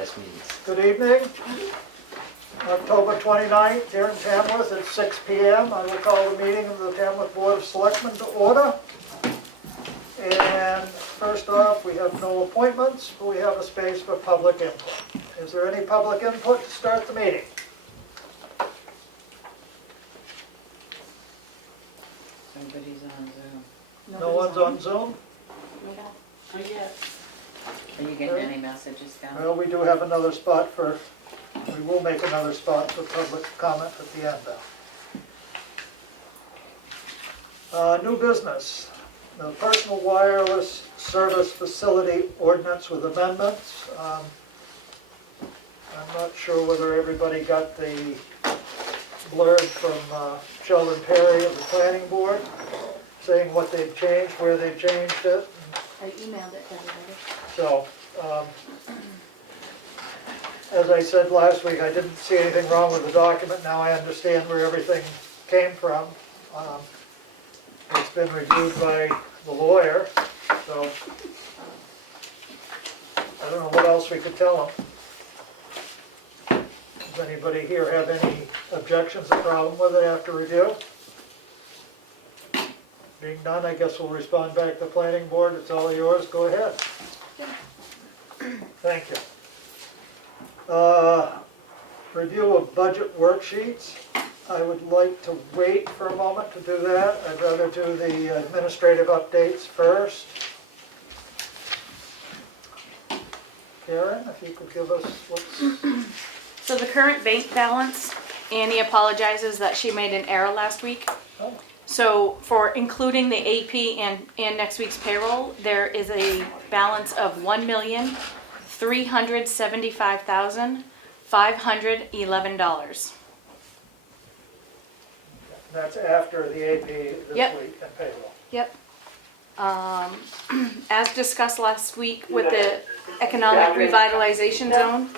last meetings. Good evening. October 29th, here in Tamworth at 6 p.m. I will call the meeting of the Tamworth Board of Selectmen to order. And first off, we have no appointments, but we have a space for public input. Is there any public input to start the meeting? Somebody's on Zoom. No one's on Zoom? Are you getting any messages down? Well, we do have another spot for, we will make another spot for public comment at the end though. New business, the personal wireless service facility ordinance with amendments. I'm not sure whether everybody got the blurb from Sheldon Perry of the Planning Board saying what they've changed, where they've changed it. I emailed it to everybody. So, as I said last week, I didn't see anything wrong with the document. Now I understand where everything came from. It's been reviewed by the lawyer, so I don't know what else we could tell him. Does anybody here have any objections or problem with it after review? Being none, I guess we'll respond back to the planning board. It's all yours. Go ahead. Thank you. Review of budget worksheets. I would like to wait for a moment to do that. I'd rather do the administrative updates first. Karen, if you could give us what's... So the current bank balance, Annie apologizes that she made an error last week. Oh, So for including the AP and next week's payroll, there is a balance of $1,375,511. that's after the AP this Yep. week and payroll. Yep. As discussed last week with the economic revitalization zone,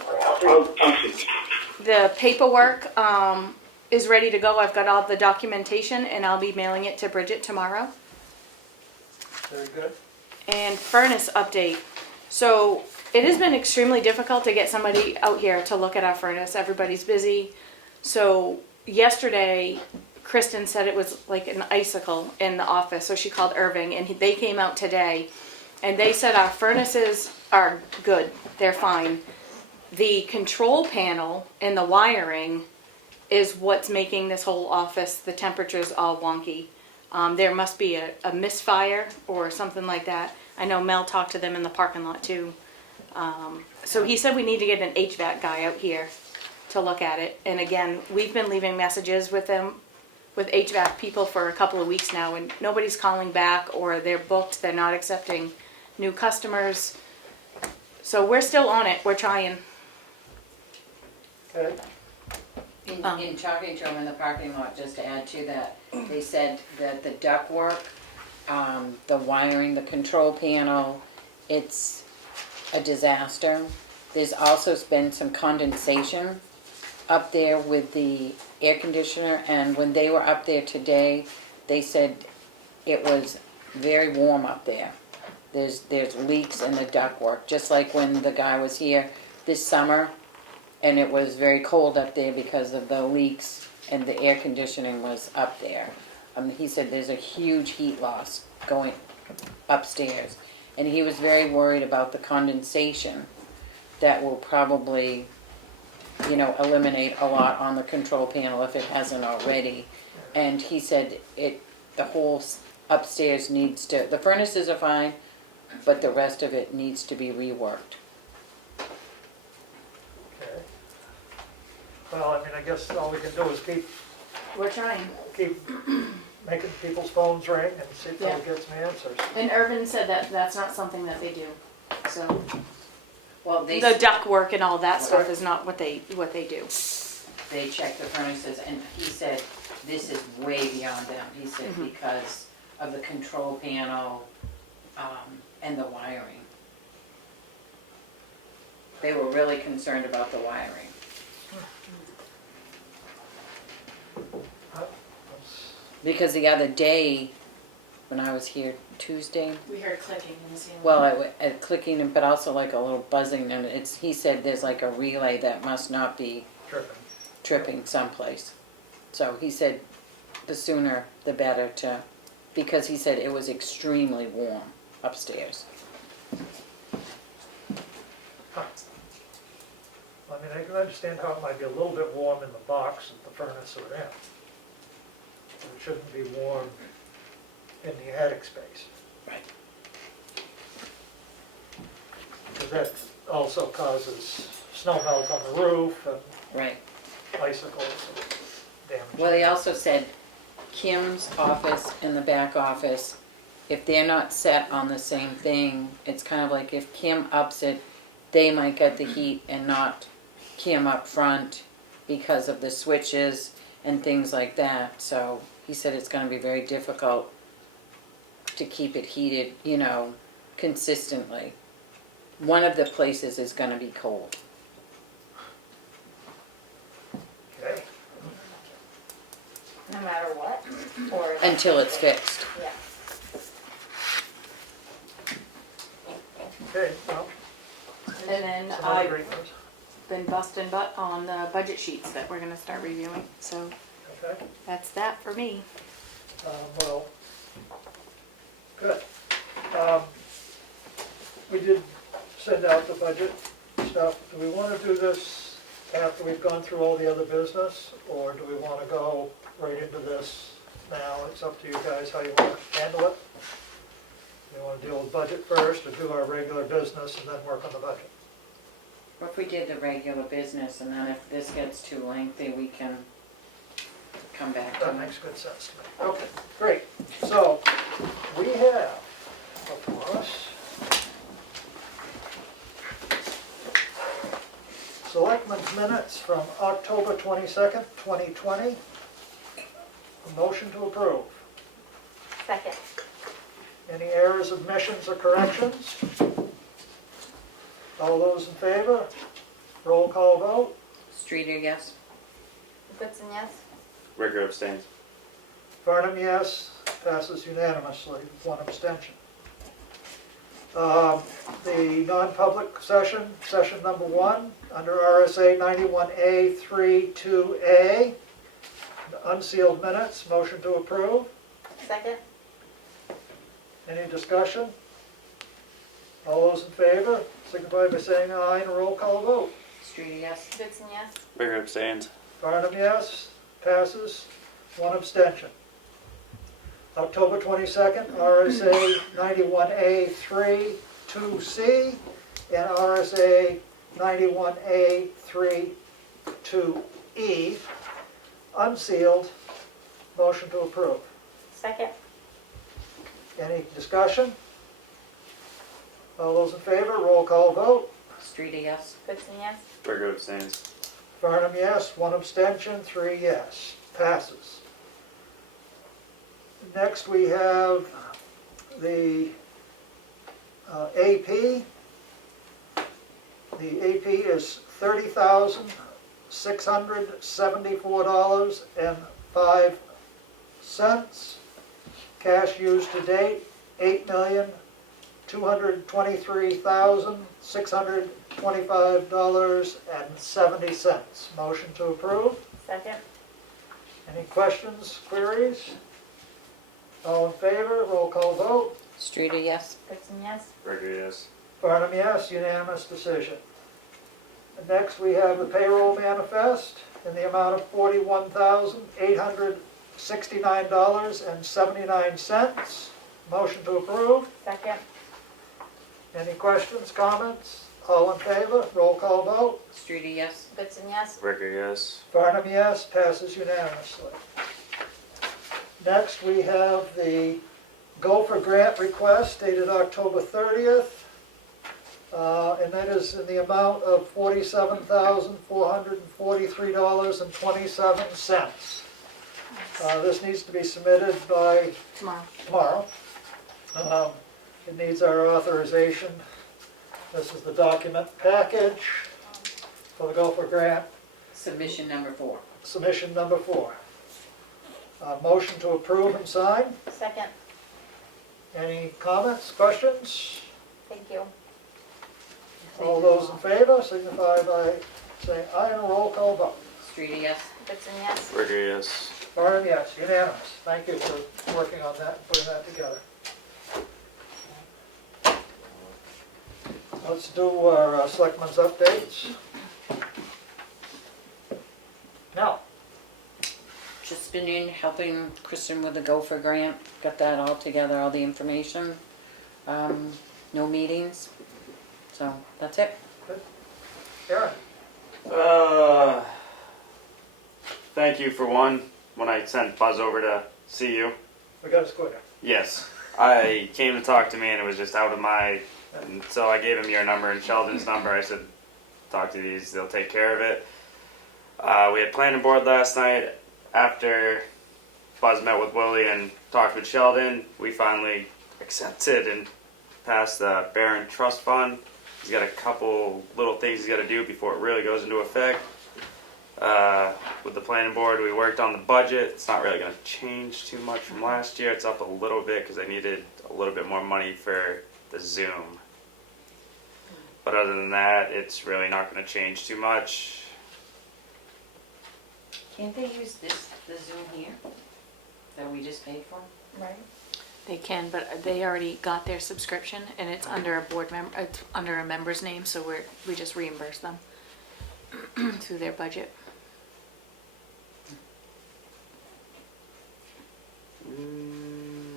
the paperwork is ready to go. I've got all the documentation and I'll be mailing it to Bridget tomorrow. Very good. And furnace update. So it has been extremely difficult to get somebody out here to look at our furnace. Everybody's busy. So yesterday, Kristen said it was like an icicle in the office. So she called Irving and they came out today and they said our furnaces are good. They're fine. The control panel and the wiring is what's making this whole office, the temperatures all wonky. There must be a misfire or something like that. I know Mel talked to them in the parking lot too. So he said we need to get an HVAC guy out here to look at it. And again, we've been leaving messages with them, with HVAC people for a couple of weeks now and nobody's calling back or they're booked, they're not accepting new customers. So we're still on it, we're trying. Okay. In talking to them in the parking lot, just to add to that, they said that the ductwork, the wiring, the control panel, it's a disaster. There's also been some condensation up there with the air conditioner, and when they were up there today, they said it was very warm up there. There's leaks in the ductwork, just like when the guy was here this summer, and it was very cold up there because of the leaks and the air conditioning was up there. He said there's a huge heat loss going upstairs. And he was very worried about the condensation that will probably, eliminate a lot on the control panel if it hasn't already. And he said the whole upstairs the furnaces are fine, but the rest of it needs to be reworked. Okay. Well, I guess all we can do is We're trying. keep making people's phones ring and see if Yeah. we get some answers. And Irvin said that that's not something that they do. So Well, the duct work and all that stuff is not what they do. they checked the furnaces, and he said this is way beyond them. He said because of the control panel and the wiring. They were really concerned about the wiring. Because the other day, when I was here Tuesday. We heard clicking in the ceiling. Well, clicking, but also like a little buzzing, and he said there's like a relay that must not be tripping someplace. So he said the sooner the better because he said it was extremely warm upstairs. Huh. I mean, I can understand how it might be a little bit warm in the box that the furnace are in. But it shouldn't be warm in the attic space. Right. Because that also causes snow melt on the roof and Right. icicles and damage. Well, he also said Kim's office and the back office, if they're not set on the same thing, it's kind of like if Kim ups it, they might get the heat and not Kim up front because of the switches and things like that. So he said it's going to be very difficult to keep it heated, consistently. One of the places is going to be cold. Okay. No matter what, or? Until it's fixed. Yeah. Okay, well, And then some other I've great news. been busting butt on the budget sheets that we're gonna start reviewing, so Okay, that's that for me. well, good. We did send out the budget stuff. Do we want to do this after we've gone through all the other business? Or do we want to go right into this now? It's up to you guys how you want to handle it. We want to deal with budget first, or do our regular business and then work on the budget? Or if we did the regular business, and then if this gets too lengthy, we can come back to That it. makes good sense to me. Okay, great. So, we have before us Selectmen's minutes from October 22nd, 2020. A motion to approve. Second. Any errors, omissions, or corrections? All those in favor? Roll call vote. Streeter, yes? Goodson, yes? Ricker abstains. Farnham, yes. Passes unanimously with one abstention. The non-public session, session number 1, under RSA 91A 32A, unsealed minutes, motion to approve. Second. Any discussion? All those in favor, signify by saying aye and a roll call vote. Streeter, yes? Goodson, yes? Ricker abstains. Farnham, yes. Passes, one abstention. October 22nd, RSA 91A 3 2C and RSA 91A 3 2E, unsealed, motion to approve. Second. Any discussion? All those in favor, roll call vote. Streeter, yes? Goodson, yes? Ricker abstains. Farnham, yes. One abstention, 3 yes. Passes. Next, we have the AP. The AP is $30,674.05. Cash used to date, $8,223,625.70. Motion to approve. Second. Any questions, queries? All in favor, roll call vote. Streeter, yes? Goodson, yes? Ricker, yes. Farnham, yes, unanimous decision. And next, we have the payroll manifest in the amount of $41,869.79. Motion to approve. Second. Any questions, comments? All in favor, roll call vote. Streeter, yes? Goodson, yes? Ricker, yes. Farnham, yes, passes unanimously. Next, we have the Gopher grant request dated October 30th. And that is in the amount of $47,443.27. This needs to be submitted by Tomorrow. tomorrow. It needs our authorization. This is the document package for the Gopher grant, Submission number 4. submission number 4. Motion to approve and sign. Second. Any comments, questions? Thank you. All those in favor signify by saying aye and a roll call vote. Streeter, yes? Goodson, yes. Ricker, yes. Barnum, yes, unanimous. Thank you for working on that and putting that together. Let's do our selectmen's updates. Now, Just been in helping Kristen with the Gopher grant, got that all together, all the information. No meetings, so that's it. Aaron, Thank you for one, when I sent Buzz over to see you. we got a square. Yes. I came to talk to me and it was just out of my, and so I gave him your number and Sheldon's number. I said, talk to these, they'll take care of it. We had planning board last night. After Buzz met with Willie and talked with Sheldon, we finally accepted and passed the Barron Trust Fund. He's got a couple little things he's got to do before it really goes into effect. With the planning board, we worked on the budget. It's not really going to change too much from last year. It's up a little bit because I needed a little bit more money for the Zoom. But other than that, it's really not going to change too much. Can't they use the Zoom here that we just paid for? Right. They can, but they already got their subscription and it's under a board member, it's under a member's name, so we just reimburse them through their budget.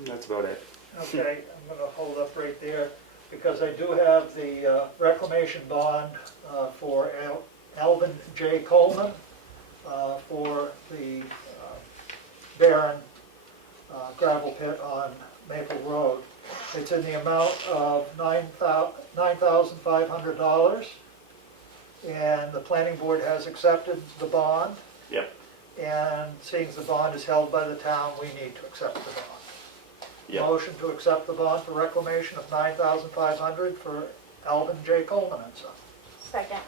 That's about it. Okay, I'm gonna hold up right there because I do have the reclamation bond for Alvin J. Coleman for the Barron gravel pit on Maple Road. It's in the amount of $9,500, and the planning board has accepted the bond. Yep. And seeing the bond is held by the town, we need to accept the bond. Yep. Motion to accept the bond for reclamation of $9,500 for Alvin J. Coleman and Son. Second.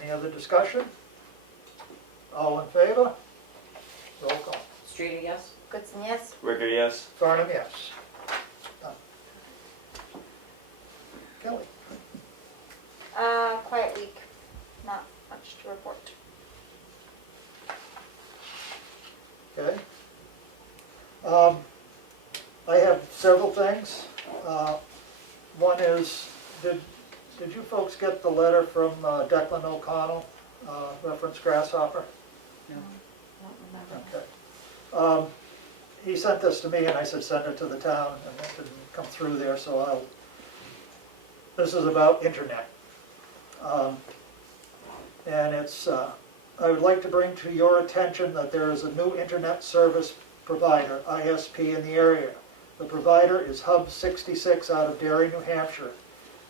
Any other discussion? All in favor? Roll call. Streeter, yes? Goodson, yes. Ricker, yes. Farnham, yes. Done. Kelly? Quiet week. Not much to report. Okay. I have several things. One is, did you folks get the letter from Declan O'Connell, reference Grasshopper? No. Don't remember. Okay. He sent this to me and I said send it to the town, and it didn't come through there, so this is about internet. And it's, I would like to bring to your attention that there is a new internet service provider, ISP, in the area. The provider is Hub 66 out of Derry, New Hampshire,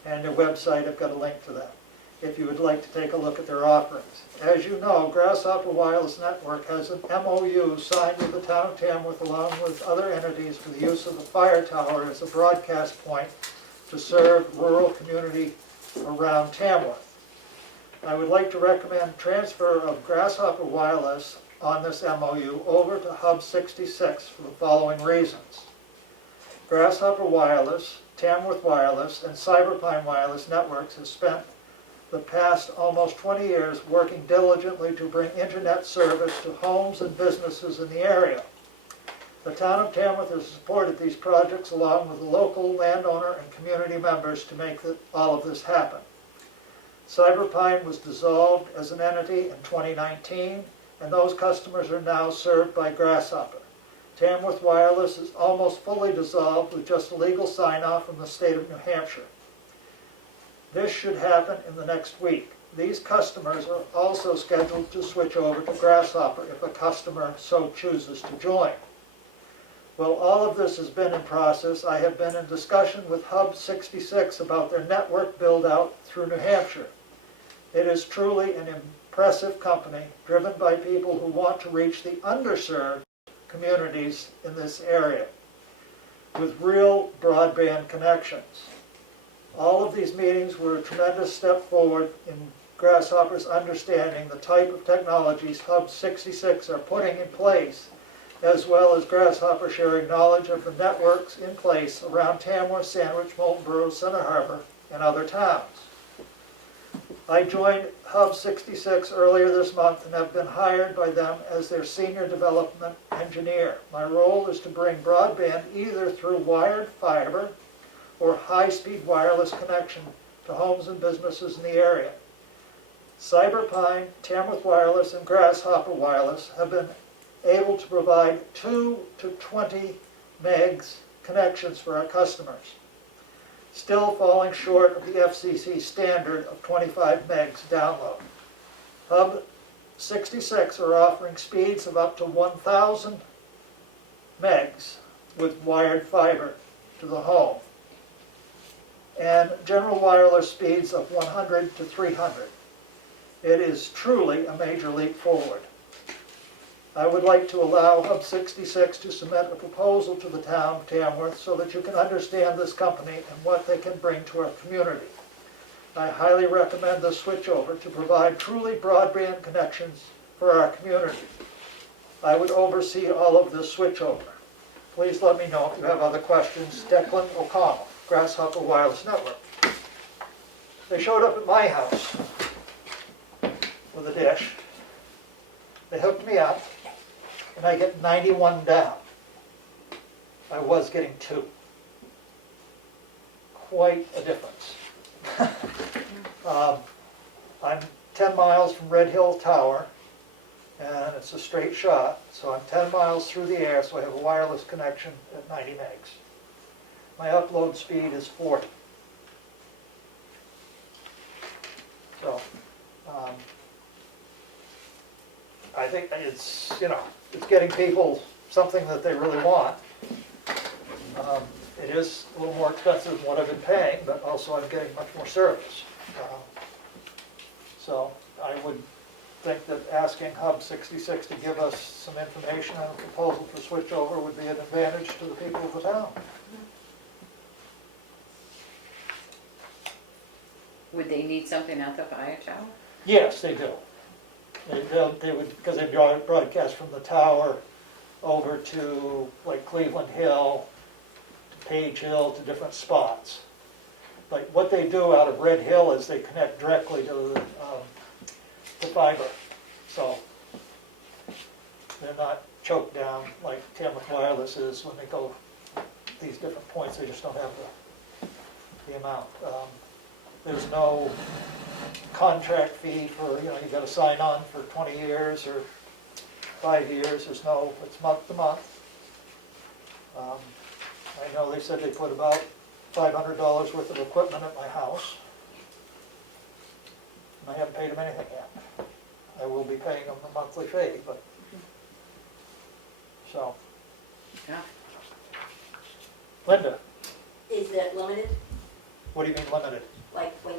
and their website, I've got a link to that, if you would like to take a look at their offerings. As you know, Grasshopper Wireless Network has an MOU signed with the town of Tamworth along with other entities for the use of the fire tower as a broadcast point to serve rural community around Tamworth. I would like to recommend transfer of Grasshopper Wireless on this MOU over to Hub 66 for the following reasons. Grasshopper Wireless, Tamworth Wireless, and Cyberpine Wireless Networks have spent the past almost 20 years working diligently to bring internet service to homes and businesses in the area. The town of Tamworth has supported these projects along with the local landowner and community members to make all of this happen. Cyberpine was dissolved as an entity in 2019, and those customers are now served by Grasshopper. Tamworth Wireless is almost fully dissolved with just a legal sign-off from the state of New Hampshire. This should happen in the next week. These customers are also scheduled to switch over to Grasshopper if a customer so chooses to join. While all of this has been in process, I have been in discussion with Hub 66 about their network build-out through New Hampshire. It is truly an impressive company driven by people who want to reach the underserved communities in this area with real broadband connections. All of these meetings were a tremendous step forward in Grasshopper's understanding the type of technologies Hub 66 are putting in place as well as Grasshopper sharing knowledge of the networks in place around Tamworth, Sandwich, Moultonborough, Center Harbor, and other towns. I joined Hub 66 earlier this month and have been hired by them as their senior development engineer. My role is to bring broadband either through wired fiber or high-speed wireless connection to homes and businesses in the area. Cyberpine, Tamworth Wireless, and Grasshopper Wireless have been able to provide 2 to 20 megs connections for our customers, still falling short of the FCC standard of 25 megs download. Hub 66 are offering speeds of up to 1,000 megs with wired fiber to the home, and general wireless speeds of 100 to 300. It is truly a major leap forward. I would like to allow Hub 66 to submit a proposal to the town of Tamworth so that you can understand this company and what they can bring to our community. I highly recommend this switchover to provide truly broadband connections for our community. I would oversee all of this switchover. Please let me know if you have other questions. Declan O'Connell, Grasshopper Wireless Network. They showed up at my house with a dish. They hooked me up, and I get 91 down. I was getting 2. Quite a difference. I'm 10 miles from Red Hill Tower, and it's a straight shot, so I'm 10 miles through the air, so I have a wireless connection at 90 megs. My upload speed is 40. So, I think it's, it's getting people something that they really want. It is a little more expensive than what I've been paying, but also I'm getting much more service. So I would think that asking Hub 66 to give us some information on a proposal for switchover would be an advantage to the people of the town. Would they need something at the fire tower? Yes, they do. They would, because they broadcast from the tower over to like Cleveland Hill, to Page Hill, to different spots. Like what they do out of Red Hill is they connect directly to the fiber. So they're not choked down like Tamworth Wireless is when they go these different points. They just don't have the amount. There's no contract fee for, you got to sign on for 20 years or 5 years. There's no, it's month to month. I know they said they put about $500 worth of equipment at my house. And I haven't paid them anything yet. I will be paying them a monthly fee, but, so. Yeah. Linda, Is it limited? what do you mean limited? Like when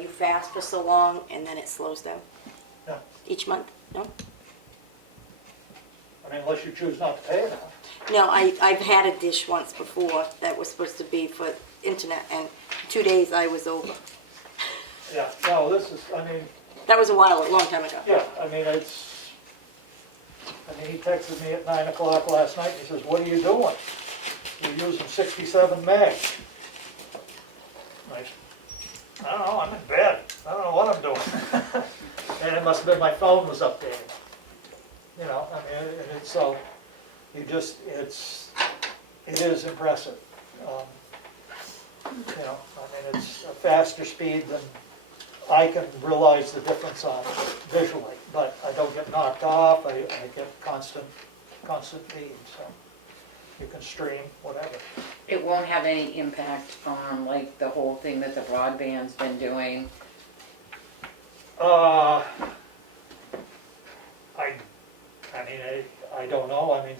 you fast for so long and then it slows down? No. Each month? No? I mean, unless you choose not to pay enough. No, I've had a dish once before that was supposed to be for internet, and 2 days I was over. Yeah, no, this is, I mean, That was a long time ago. yeah, I mean, he texted me at 9 o'clock last night, and he says, what are you doing? You're using 67 meg. I don't know, I'm in bed. I don't know what I'm doing. And it must have been my phone was updated. I mean, and it's so, it is impressive. I mean, it's a faster speed than I can realize the difference on it visually, but I don't get knocked off. I get constant feed, so you can stream, whatever. It won't have any impact on like the whole thing that the broadband's been doing? I don't know. I mean,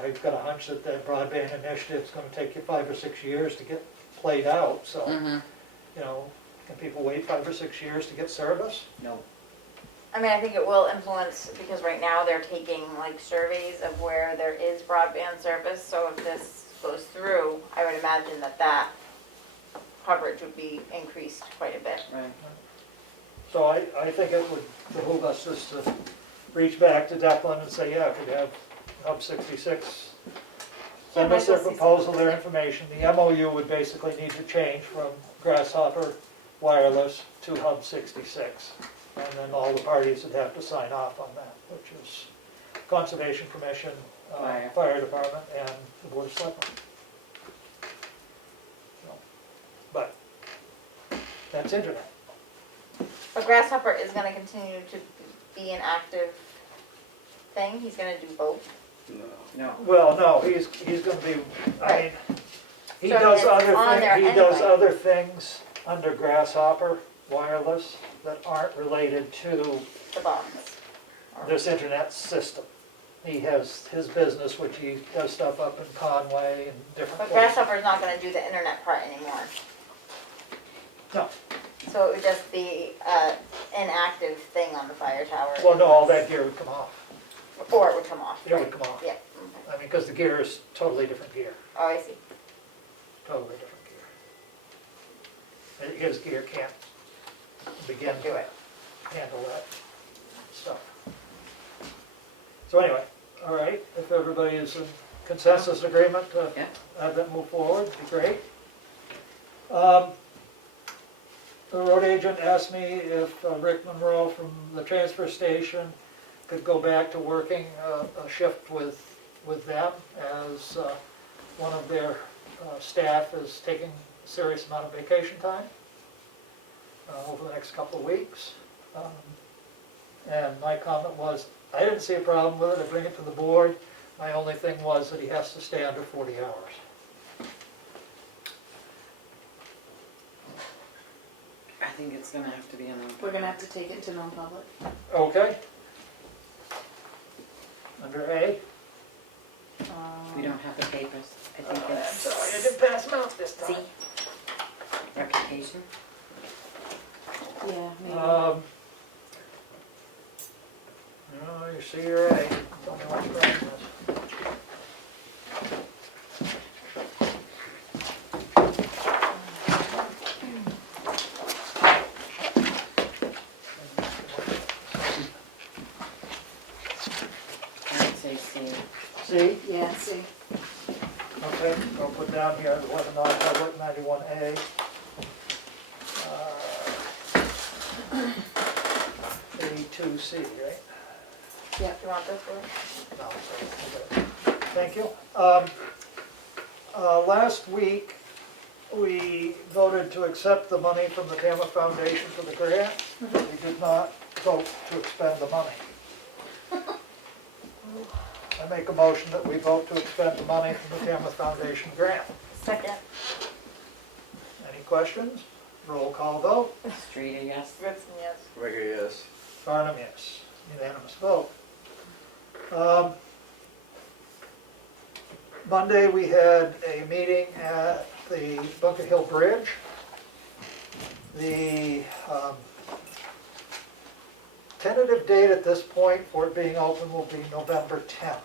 I've got a hunch that the broadband initiative's gonna take you 5 or 6 years to get played out, so, Mm-hmm. Can people wait 5 or 6 years to get service? No. I mean, I think it will influence, because right now they're taking like surveys of where there is broadband service, so if this goes through, I would imagine that coverage would be increased quite a bit. Right. So I think it would behoove us just to reach back to Declan and say, yeah, if you have Hub 66 Yeah, send us their Michael sees proposal, their information. The MOU would basically need to change from Grasshopper Wireless to Hub 66. And then all the parties would have to sign off on that, which is Conservation Commission, Fire. Fire Department, and the Board of Selectmen. So, but that's internet. But Grasshopper is gonna continue to be an active thing, he's gonna do both. No. Well, no, he's gonna be, I mean, he So does it's other on there things, he does anyway. other things under Grasshopper Wireless that aren't related to The bonds. this internet system. He has his business, which he does stuff up in Conway and different But places. Grasshopper's not gonna do the internet part anymore. No, So it would just be, an active thing on the fire tower. well, no, all that gear would come off. Or it would come off. It would right? come off. Yeah, okay. I mean, because the gear is totally different gear, Oh, I see. totally different gear. His gear can't begin Do to it. handle that stuff. So anyway, all right, if everybody is in consensus agreement to Yeah. have that move forward, it'd be great. The road agent asked me if Rick Monroe from the transfer station could go back to working a shift with them as one of their staff is taking a serious amount of vacation time over the next couple of weeks. And my comment was, I didn't see a problem with it, I bring it to the board. My only thing was that he has to stay under 40 hours. I think it's gonna have to be a non. We're gonna have to take it to non-public. Okay. Under A. We don't have the papers. I think I'm it's sorry, I didn't pass them out this C, time. reputation. Yeah, maybe. No, you see your A, tell me what's wrong with this. I would say C. C, Yeah, see. okay, I'll put down here, 11 non-public, 91A. A2C, right? Do you want this one? No, sorry, okay. Thank you. Last week, we voted to accept the money from the Tamworth Foundation for the grant. We did not vote to expend the money. I make a motion that we vote to expend the money from the Tamworth Foundation grant. Second. Any questions? Roll call vote. Streeter, yes. Goodson, yes. Rigger, yes. Farnham, yes. Unanimous vote. Monday, we had a meeting at the Bunker Hill Bridge. The tentative date at this point for it being open will be November 10th.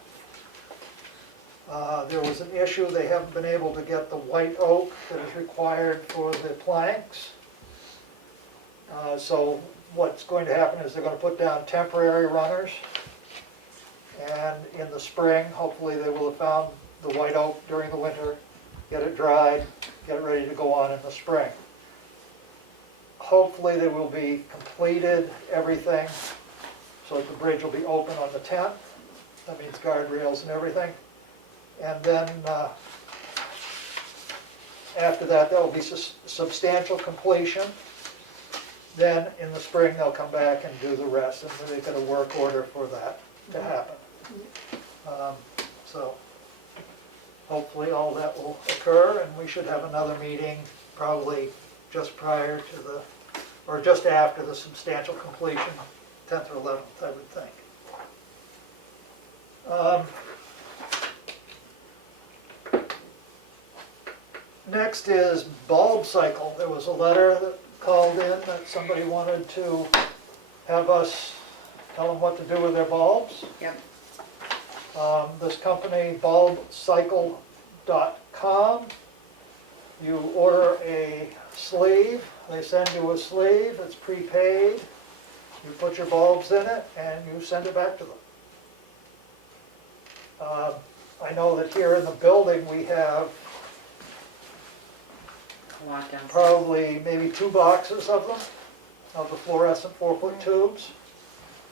There was an issue, they haven't been able to get the white oak that is required for the planks. So what's going to happen is they're going to put down temporary runners. And in the spring, hopefully they will have found the white oak during the winter, get it dried, get it ready to go on in the spring. Hopefully they will be completed, everything, so that the bridge will be open on the 10th. That means guardrails and everything. And then after that, there will be substantial completion. Then in the spring, they'll come back and do the rest, and they get a work order for that to happen. So hopefully all that will occur, and we should have another meeting probably just prior to the, or just after the substantial completion, 10th or 11th, I would think. Next is bulb cycle. There was a letter that called in that somebody wanted to have us tell them what to do with their bulbs. Yep. This company, bulbcycle.com, you order a sleeve, they send you a sleeve, it's prepaid, you put your bulbs in it, and you send it back to them. I know that here in the building, we have A lot down. probably maybe 2 boxes of them, of the fluorescent 4-foot tubes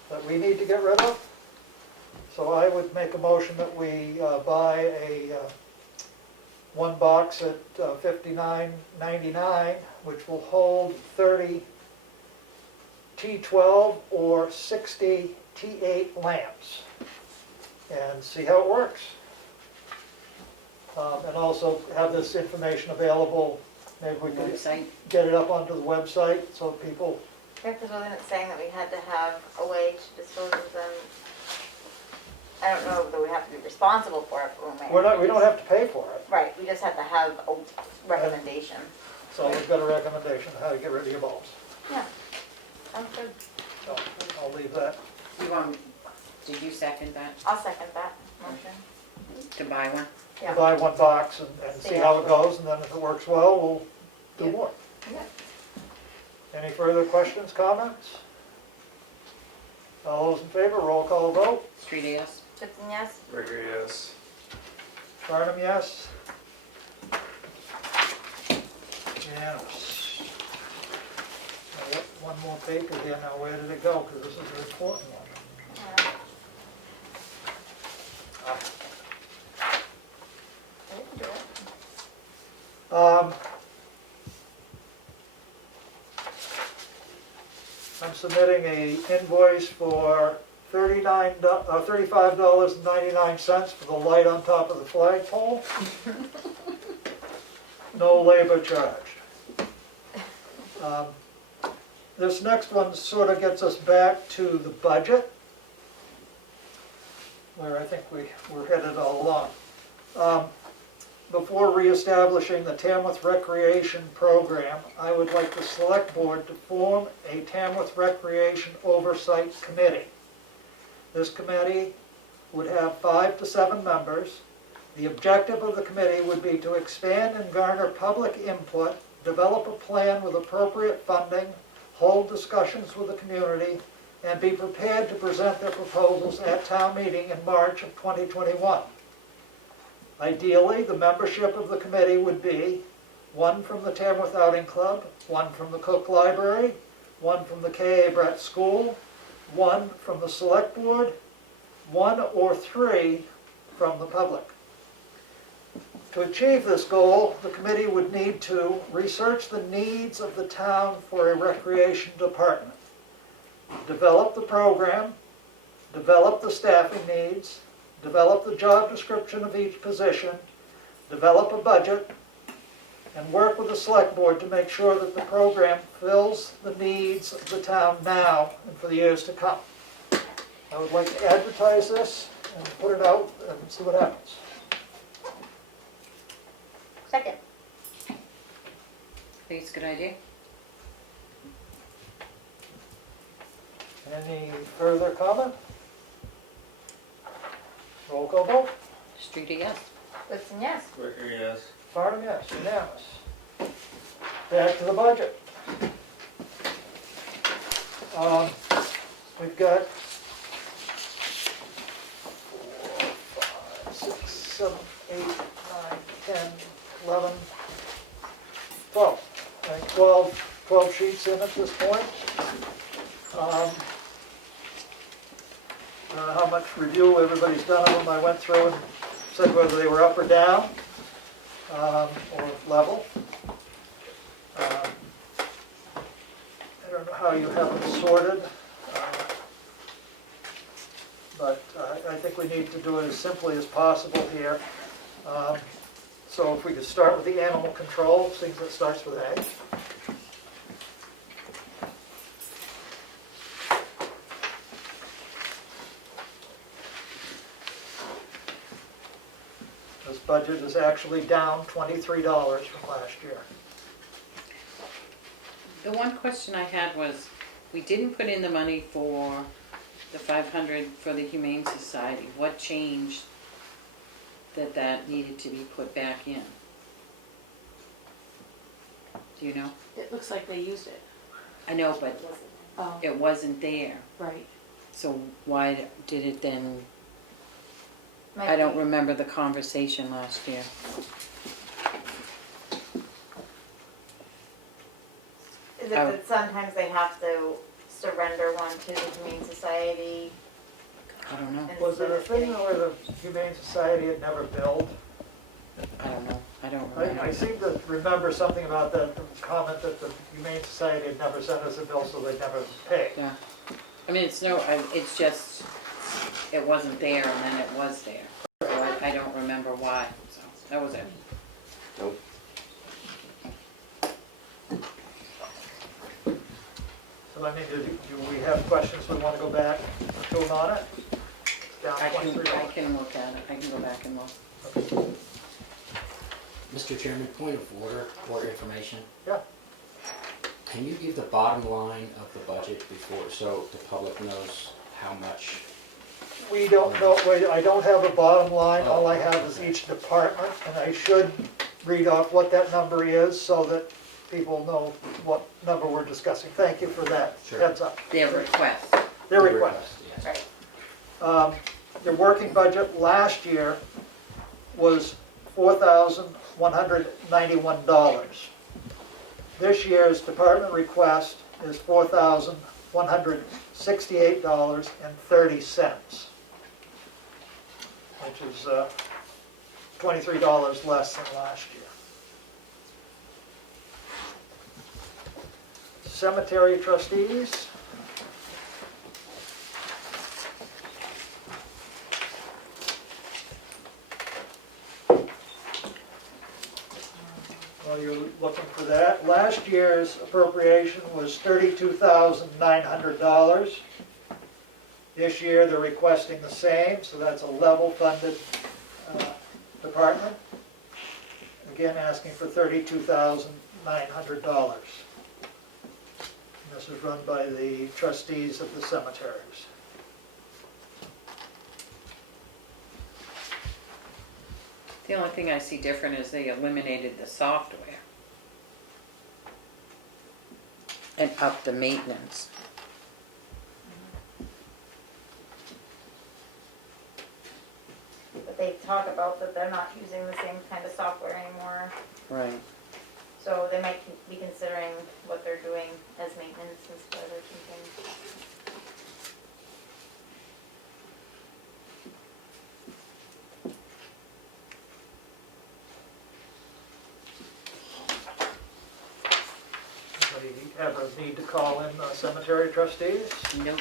that we need to get rid of. So I would make a motion that we buy a 1 box at $59.99, which will hold 30 T12 or 60 T8 lamps, and see how it works. And also have this information available, maybe we could Website. get it up onto the website so people, Yeah, because wasn't it saying that we had to have a way to dispose of them? I don't know that we have to be responsible for it, but we don't have to pay for it. Right, we just have to have a recommendation. So we've got a recommendation on how to get rid of your bulbs. Yeah, sounds good. So I'll leave that. You want, did you second that, I'll second that motion. to buy one? Yeah. Buy 1 box and see how it goes, and then if it works well, we'll do Yeah. more. Yeah. Any further questions, comments? All those in favor, roll call vote. Street yes? Tipton, yes? Ricker, yes. Barnum, yes. Unanimous. Now, one more paper here now, where did it go? Because this is an important one. We can do it. I'm submitting a invoice for $35.99 for the light on top of the flagpole. No labor charged. This next one sort of gets us back to the budget, where I think we're headed all along. Before reestablishing the Tamworth Recreation Program, I would like the Select Board to form a Tamworth Recreation Oversight Committee. This committee would have 5 to 7 members. The objective of the committee would be to expand and garner public input, develop a plan with appropriate funding, hold discussions with the community, and be prepared to present their proposals at town meeting in March of 2021. Ideally, the membership of the committee would be 1 from the Tamworth Outing Club, 1 from the Cook Library, 1 from the K.A. Brett School, 1 from the Select Board, 1 or 3 from the public. To achieve this goal, the committee would need to research the needs of the town for a recreation department, develop the program, develop the staffing needs, develop the job description of each position, develop a budget, and work with the Select Board to make sure that the program fills the needs of the town now and for the years to come. I would like to advertise this and put it out and see what happens. Second. I think it's a good idea. Any further comment? Roll call vote. Street yes? Tipton, yes? Ricker, yes. Barnum, yes, unanimous. Back to the budget. We've got 4, 5, 6, 7, 8, 9, 10, 11, 12. I think 12 sheets in at this point. I don't know how much review everybody's done of them. I went through and said whether they were up or down, or level. I don't know how you have them sorted, but I think we need to do it as simply as possible here. So if we could start with the animal control, seeing that starts with A. This budget is actually down $23 from last year. The one question I had was, we didn't put in the money for the 500 for the Humane Society. What changed that needed to be put back in? Do you know? It looks like they used it. I know, but Oh, it wasn't there. right. So why did it then I don't remember the conversation last year. Is it that sometimes they have to surrender one to the Humane Society? I don't know. Was it a thing where the Humane Society had never billed? I don't know. I don't I remember. seem to remember something about that comment that the Humane Society had never sent us a bill, so they'd never pay. Yeah. I mean, it's just, it wasn't there and then it was there. So I don't remember why, so that was it. Nope. So I mean, do we have questions we want to go back to them on it? Down I can $23. look at it. I can go back and look. Mr. Chairman, point of order or information. Yeah. Can you give the bottom line of the budget before, so the public knows how much? We don't know, I don't have a bottom line, all I have is each department, and I should read off what that number is so that people know what number we're discussing. Thank you for that Sure. heads up. Their request. Their The request. Yes. Right. The working budget last year was $4,191. This year's department request is $4,168.30, which is $23 less than last year. Cemetery trustees. While you're looking for that, last year's appropriation was $32,900. This year, they're requesting the same, so that's a level-funded department. Again, asking for $32,900. This is run by the trustees of the cemeteries. The only thing I see different is they eliminated the software and upped the maintenance. But they talk about that they're not using the same kind of software anymore, Right. so they might be considering what they're doing as maintenance instead or something. Anybody ever need to call in cemetery trustees? Nope.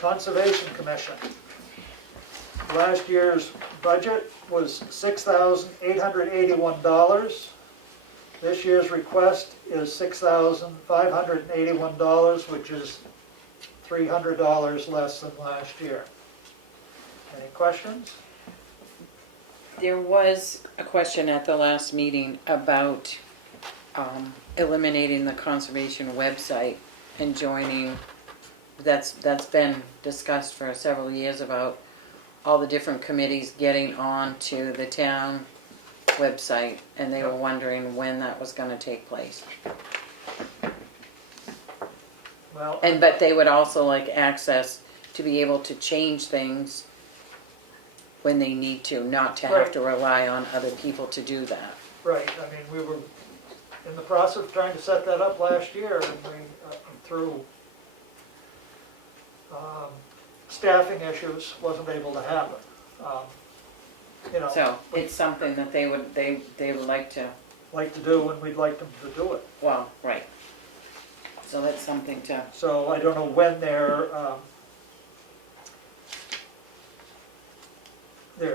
Conservation Commission. Last year's budget was $6,881. This year's request is $6,581, which is $300 less than last year. Any questions? There was a question at the last meeting about eliminating the conservation website and joining, that's been discussed for several years about all the different committees getting on to the town website, and they were wondering when that was going to take place. Well, But they would also like access to be able to change things when they need to, not to have Right. to rely on other people to do that. right, I mean, we were in the process of trying to set that up last year, and we, through staffing issues, wasn't able to happen. You know, So it's something that they would like to, like to do, and we'd like them to do it. well, right. So that's something to, So I don't know when their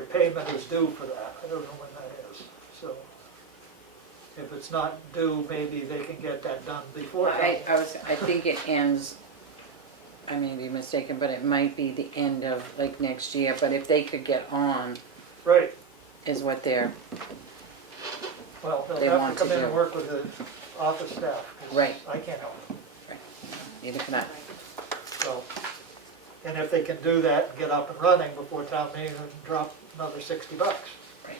payment is due for that. I don't know when that is. So if it's not due, maybe they can get that done before. I think it ends, I may be mistaken, but it might be the end of like next year, but if they could get on, Right, is what they're, well, They they'll have want to come to in and do. work with the office staff. 'Cause Right. I can't help them, neither can I. so. And if they can do that and get up and running before town meeting, then drop another $60. Right.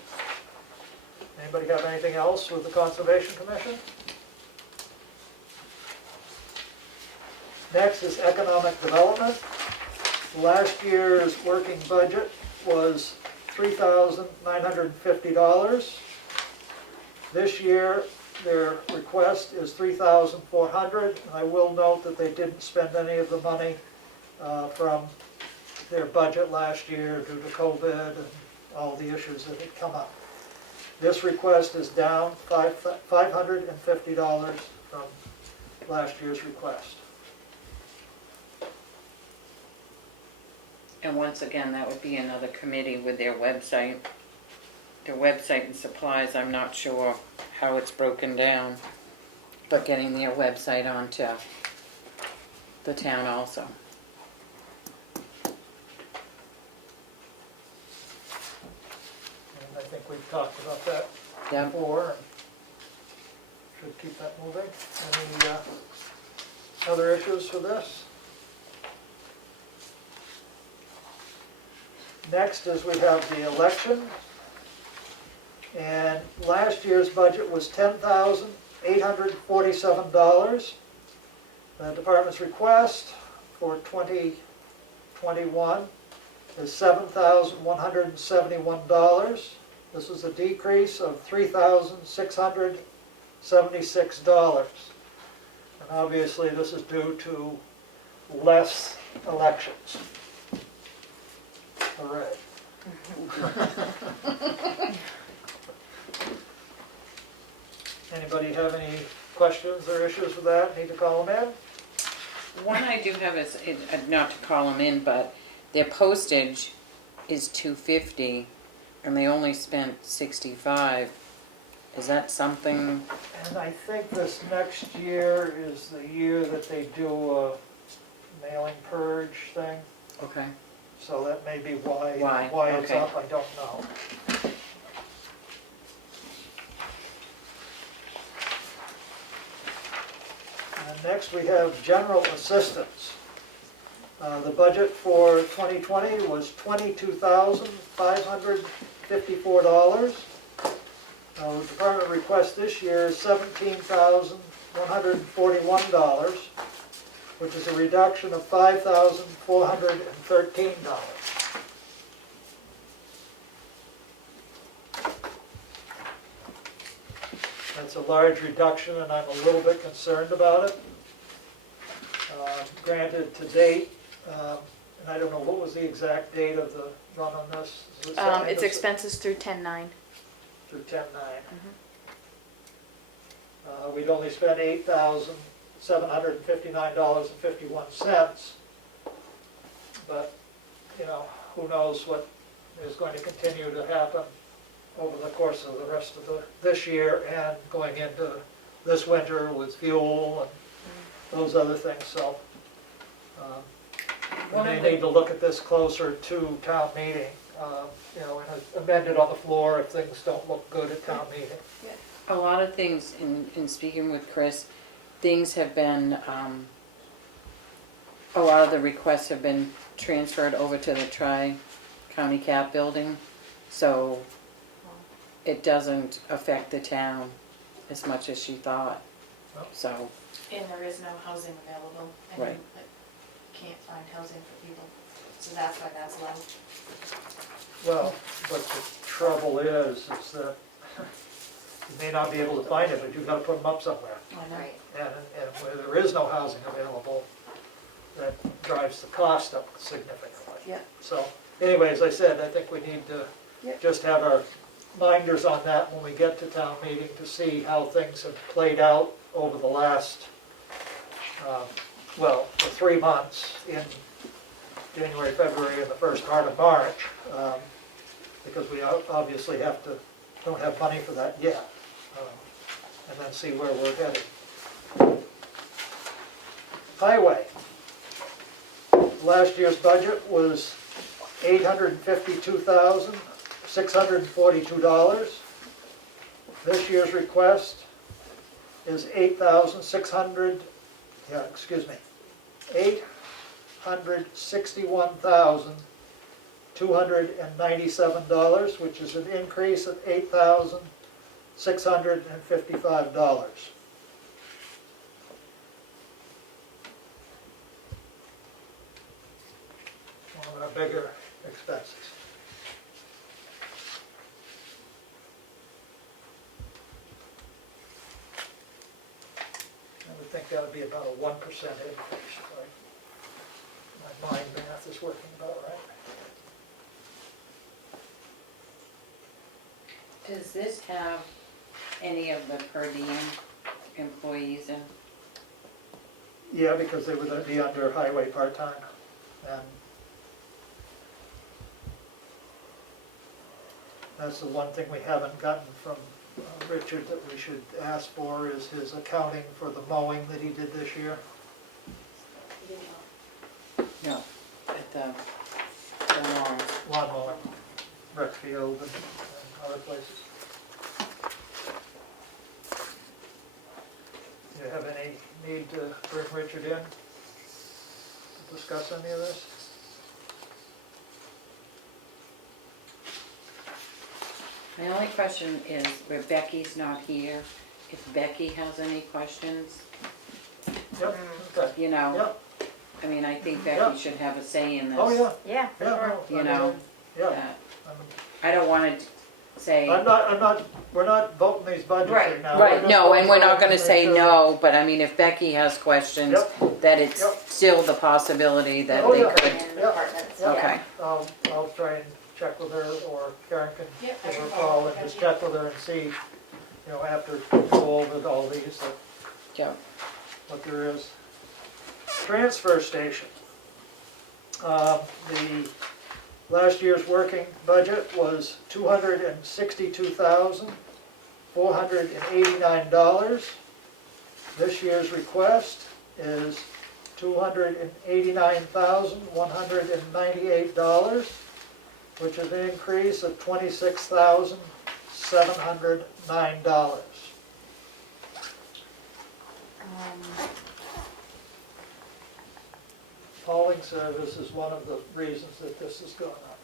Anybody have anything else with the Conservation Commission? Next is Economic Development. Last year's working budget was $3,950. This year, their request is $3,400, and I will note that they didn't spend any of the money from their budget last year due to COVID and all the issues that had come up. This request is down $550 from last year's request. And once again, that would be another committee with their website. Their website and supplies, I'm not sure how it's broken down, but getting their website onto the town also. And I think we've talked about that Yep. before, and should keep that moving. Any other issues for this? Next is we have the election. And last year's budget was $10,847. The department's request for 2021 is $7,171. This is a decrease of $3,676. And obviously this is due to less elections. Hooray. Anybody have any questions or issues with that? Need to call them in? One I do have is, not to call them in, but their postage is $250 and they only spent $65. Is that something? And I think this next year is the year that they do a mailing purge thing, Okay. so that may be why it's Okay. up, I don't know. And next we have general assistance. The budget for 2020 was $22,554. The department request this year is $17,141, which is a reduction of $5,413. That's a large reduction, and I'm a little bit concerned about it. Granted, to date, and I don't know, what was the exact date of the run on this? Is it something It's to- expenses through 10/9. Through 10/9. We'd only spent $8,759.51, but, you know, who knows what is going to continue to happen over the course of the rest of this year and going into this winter with fuel and those other things, so we may need to look at this closer to town meeting, you know, and amend it on the floor if things don't look good at town meeting. A lot of things, in speaking with Chris, things have been, a lot of the requests have been transferred over to the Tri-County Cap building, so it doesn't affect the town as much as she thought, Nope. so. And there is no housing available, and Right. you can't find housing for people, so that's why that's low. Well, but the trouble is that you may not be able to find it, but you've got to put them up somewhere. Right. And where there is no housing available, that drives the cost up significantly. Yeah. So, anyway, as I said, I think we need to Yep. just have our minders on that when we get to town meeting to see how things have played out over the last, well, for 3 months in January, February, and the first part of March, because we obviously don't have money for that yet, and then see where we're headed. Highway. Last year's budget was $852,642. This year's request is $861,297, which is an increase of $8,655. bigger expenses. I would think that would be about a 1% increase, right? My mind math is working about right. Does this have any of the per diem employees in? Yeah, because they would be under highway part-time, and that's the one thing we haven't gotten from Richard that we should ask for is his accounting for the mowing that he did this year. No. At the Lawn mowing, rec field and other places. Do you have any need to bring Richard in to discuss any of this? My only question is, where Becky's not here, if Becky has any questions, Yep, okay. you know, Yep, I mean, I think Yeah. Becky should have a say in this. oh, yeah, Yeah, for yeah. sure. no, You I know, mean, Yeah, that- I'm- I don't wanna say, we're not voting these budgets Right. right now. right, just no, and we're not going gonna through say to make sure- no, but I mean, if Becky has questions, Yep. that it's Yep. still the possibility that Oh, they yeah. could, And Yeah. departments, Yeah. okay. I'll try and check with her, or Karen can Yep, I give her can a follow call up and with just you. check with her and see, after we go over all these, Yeah. what there is. Transfer station. The last year's working budget was $262,489. This year's request is $289,198, which is an increase of $26,709. Hauling service is one of the reasons that this has gone up.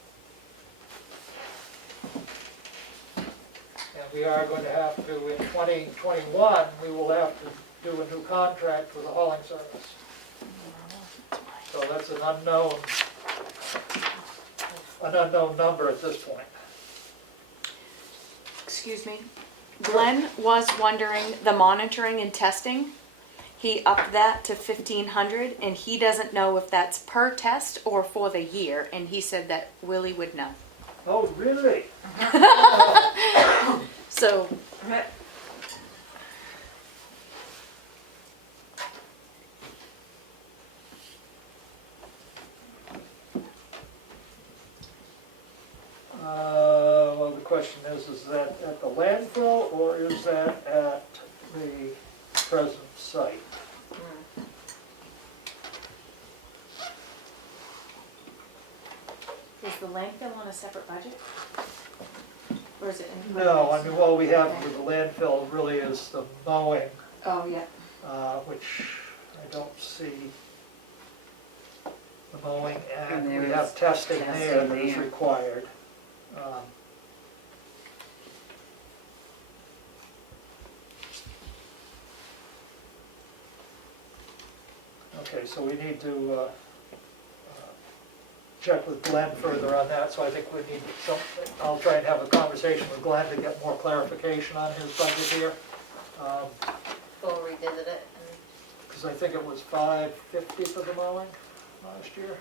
And we are going to have to, in 2021, we will have to do a new contract for the hauling service. So that's an unknown number at this point. Excuse me. Glenn was wondering the monitoring and testing. He upped that to 1,500, and he doesn't know if that's per test or for the year. And he said that Willie would know. Oh, really? So Well, the question is that at the landfill or is that at the present site? is the landfill on a separate budget, or is it? No, I mean, what we have with the landfill really is the mowing, Oh yeah. which I don't see. The mowing, And and there we is have testing there testing that is there. required. Okay, so we need to check with Glenn further on that, so I think we need something. I'll try and have a conversation with Glenn to get more clarification on his budget here. We'll revisit it. Because I think it was $550 for the mowing last year.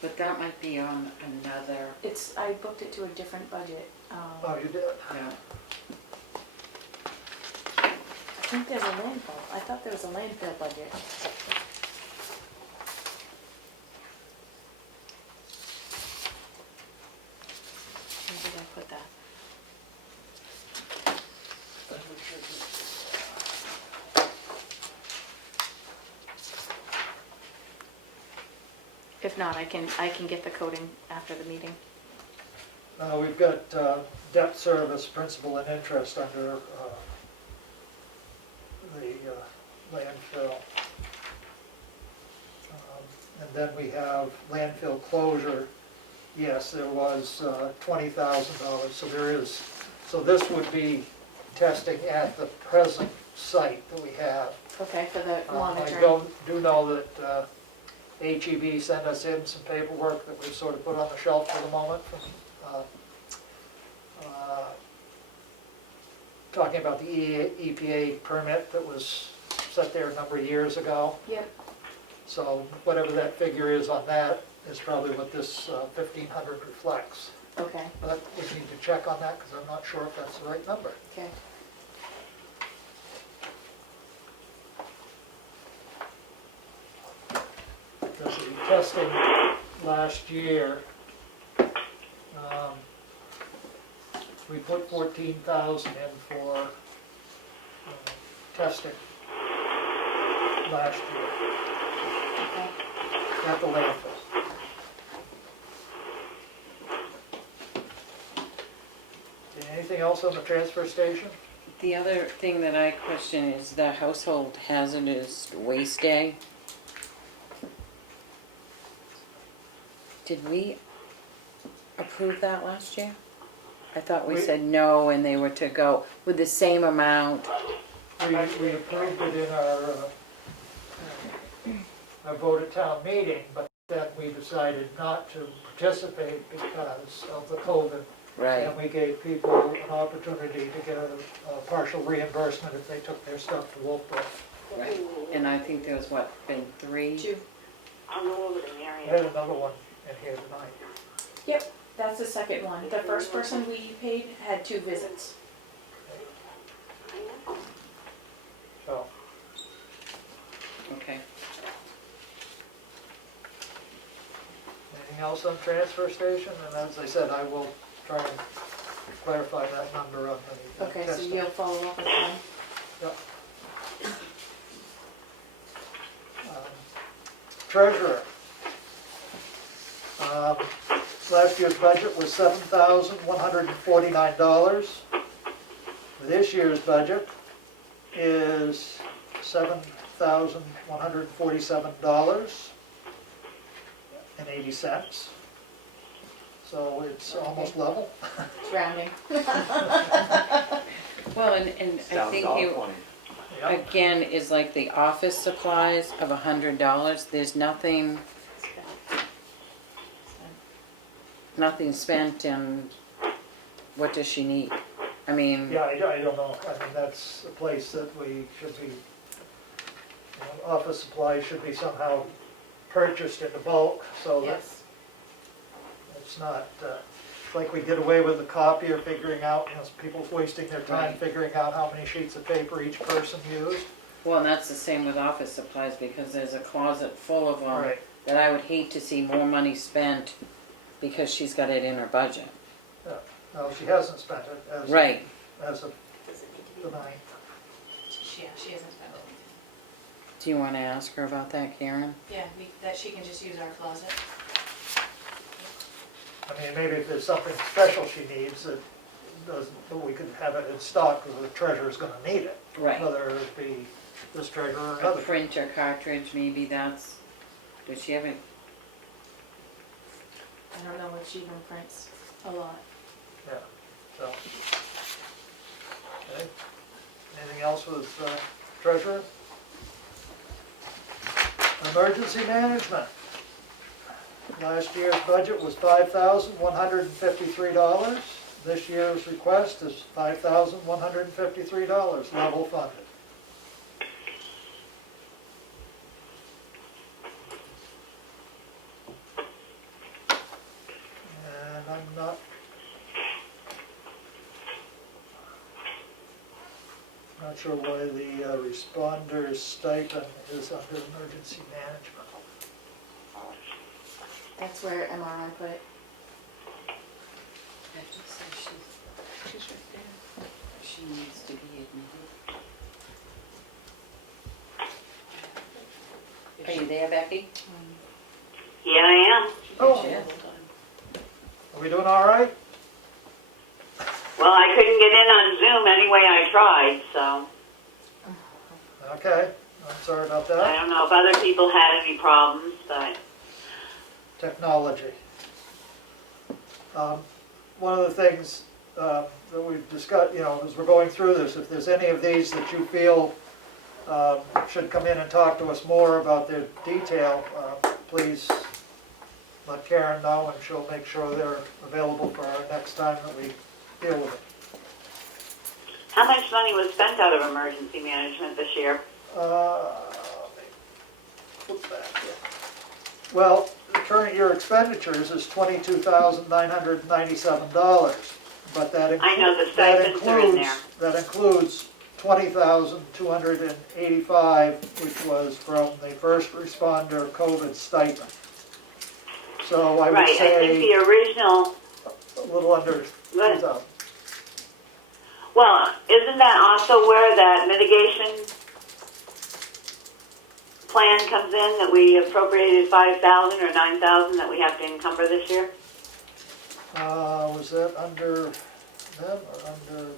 But that might be on another, It's, I booked it to a different budget. Oh, you did? yeah. I think there's a landfill. I thought there was a landfill budget. Where did I put that? If not, I can get the coding after the meeting. We've got debt service, principal and interest under the landfill. And then we have landfill closure. Yes, there was $20,000, so there is, so this would be testing at the present site that we have. Okay, for the I monitoring. do know that HEB sent us in some paperwork that we've sort of put on the shelf for the moment from, talking about the EPA permit that was set there a number of years ago. Yep. So whatever that figure is on that is probably what this 1,500 reflects. Okay. But we need to check on that because I'm not sure if that's the right number. Okay. Because the testing last year, we put 14,000 in for testing last year Okay. at the landfill. Anything else on the transfer station? The other thing that I question is the household hazardous waste day. Did we approve that last year? I thought we We- said no and they were to go with the same amount. We approved it in our vote at town meeting, but then we decided not to participate because of the COVID. Right. And we gave people an opportunity to get a partial reimbursement if they took their stuff to Wolfbrook. Right. And I think there was what, been three? Two. I'll go over to I Mary. had another one in here tonight. Yep, that's the second one. The first person we paid had 2 visits. So, Okay. anything else on transfer station? And as I said, I will try and clarify that number on the Okay, so testing. you'll follow up with them? Yep. Treasurer. Last year's budget was $7,149. This year's budget is $7,147.80. So it's almost level. It's rounding. Well, and I think you, Yeah. again, is like the office supplies of $100. There's nothing spent and what does she need? I mean, Yeah, I don't know. I mean, that's a place that we should be, office supplies should be somehow purchased in bulk so that Yes. it's not like we did away with the copier, figuring out, people wasting their time Right. figuring out how many sheets of paper each person used. well, and that's the same with office supplies because there's a closet full of them Right. that I would hate to see more money spent because she's got it in her budget. No, she hasn't spent it Right. as of tonight. She hasn't spent it. Do you want to ask her about that, Karen? Yeah, that she can just use our closet. I mean, maybe if there's something special she needs that doesn't, but we could have it in stock because the treasurer's gonna need it. Right. Whether it be this treasurer or A another. printer cartridge, maybe that's, does she have it? I don't know if she even prints a lot. Yeah, so. Okay. Anything else with treasurer? Emergency management. Last year's budget was $5,153. This year's request is $5,153, level funded. And I'm not sure why the responders stipend is under emergency management. That's where MRI put it. She's right there. She needs to be admitted. Are you there, Becky? Yeah, I am. Oh, Yes. are we doing all right? Well, I couldn't get in on Zoom any way I tried, so Okay, I'm sorry about I that. don't know if other people had any problems, but Technology. One of the things that we've discussed, as we're going through this, if there's any of these that you feel should come in and talk to us more about their detail, please let Karen know, and she'll make sure they're available for our next time that we deal with it. How much money was spent out of emergency management this year? What's that here? Well, the current year expenditures is $22,997, but that I know the stipends are in there. that includes $20,285, which was from the first responder COVID stipend. So I would Right, I think say the original, a little under Go ahead. 2,000. well, isn't that also where that mitigation plan comes in, that we appropriated 5,000 or 9,000 that we have to encumber this year? Was that under them or under the?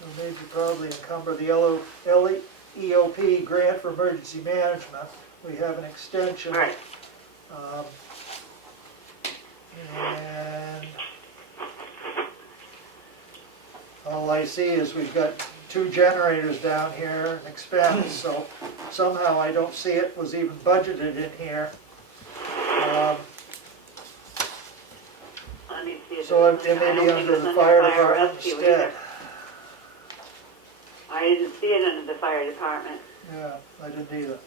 We'll need to probably encumber the LEOP grant for emergency management. We have an extension. Right. And all I see is we've got 2 generators down here, an expense, so somehow I don't see it was even budgeted in here. Let me see if So it I may don't be think under it was the fire department rescue instead. either. I didn't see it under the fire department. Yeah, I didn't either.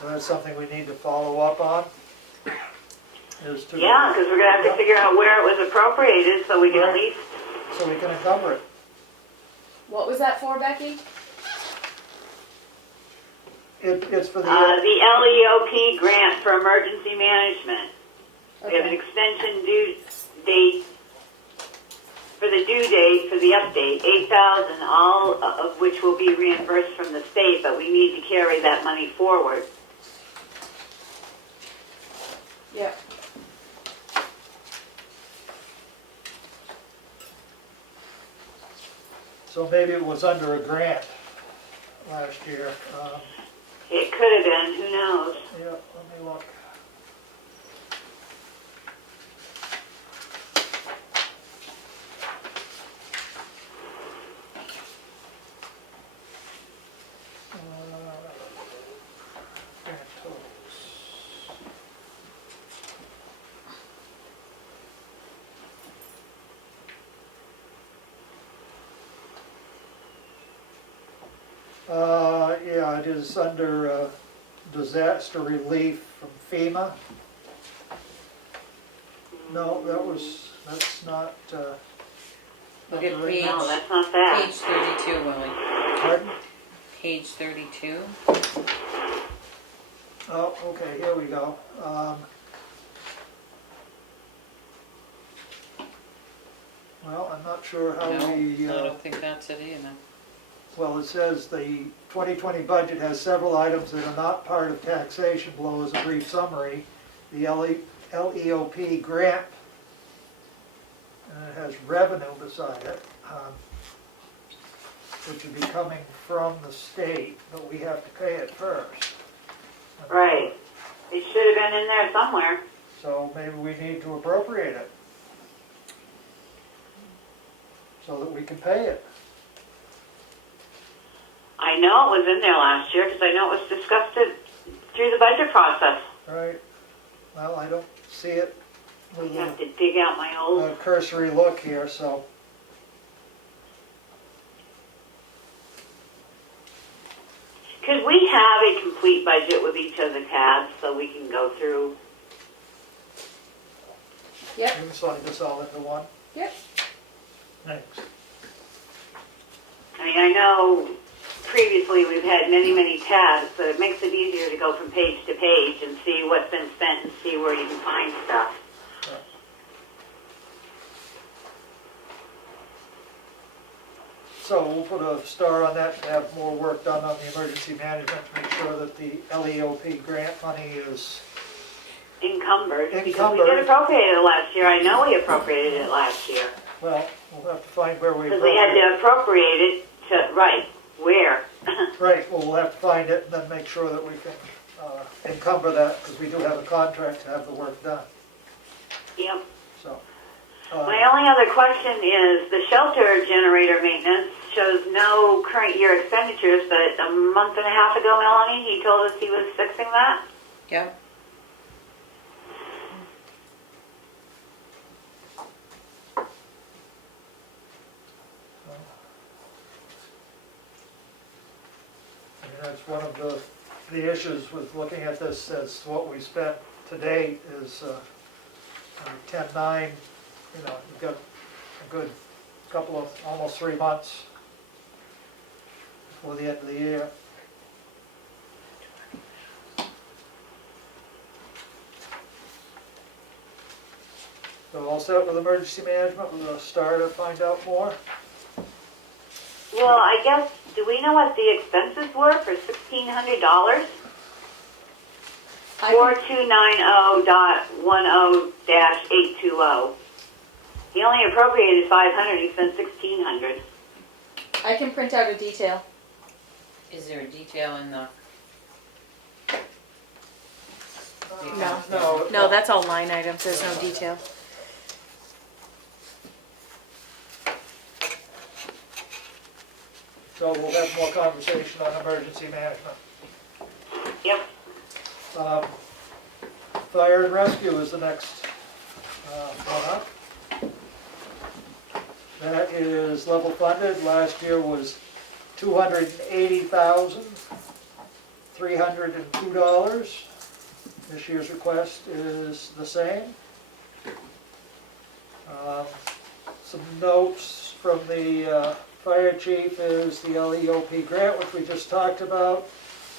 So that's something we need to follow up on. Is to, Yeah, because we're gonna have to figure out where it was appropriated so we can at Right. least, so we can encumber it. What was that for, Becky? It's for the, the LEOP grant for emergency management. We have an Okay. extension due date, for the due date for the update, 8,000, all of which will be reimbursed from the state, but we need to carry that money forward. Yep. so maybe it was under a grant last year. It could have been, who knows? Yeah, let me look. Grant totals. Yeah, it is under disaster relief from FEMA. No, that's not, Look at not the right page, No, that's not that. page 32, Willie. Pardon? Page 32. Oh, okay, here we go. Well, I'm not sure how No, we, I don't think that's it either. well, it says the 2020 budget has several items that are not part of taxation below as a brief summary. The LEOP grant, and it has revenue beside it, which would be coming from the state, but we have to pay it first. Right. It should have been in there somewhere. So maybe we need to appropriate it so that we can pay it. I know it was in there last year because I know it was discussed through the budget process. Right. Well, I don't see it I with have to dig out my a old, cursory look here, so. could we have a complete budget with each of the tabs so we can go through? Yep. You slide this all into one. Yep. Thanks. I mean, I know previously we've had many tabs, but it makes it easier to go from page to page and see what's been spent and see where you can find stuff. So we'll put a star on that to have more work done on the emergency management to make sure that the LEOP grant money is, Encumbered, because we Encumbered. did appropriate it last year. I know we appropriated it last year. well, we'll have to find where we Because we had appropriate. to appropriate it right, where? Right, well, we'll have to find it and then make sure that we can encumber that, because we do have a contract to have the work done, Yep. so. My only other question is, the shelter generator maintenance shows no current year expenditures, but a month and a half ago, Melanie, he told us he was fixing that. Yep. I mean, that's one of the issues with looking at this, as what we spent to date is 10-9, you know, you've got a good couple of, almost 3 months before the end of the year. So all set with emergency management, we're gonna start to find out more. Well, I guess, do we know what the expenses were for $1,600? 4290.10-820. He only appropriated 500, he spent 1,600. I can print out a detail. Is there a detail in the? No, that's all line items, there's no detail. So we'll have more conversation on emergency management. Yep. Fire and rescue is the next one up. That is level funded. Last year was $280,302. This year's request is the same. Some notes from the fire chief is the LEOP grant, which we just talked about.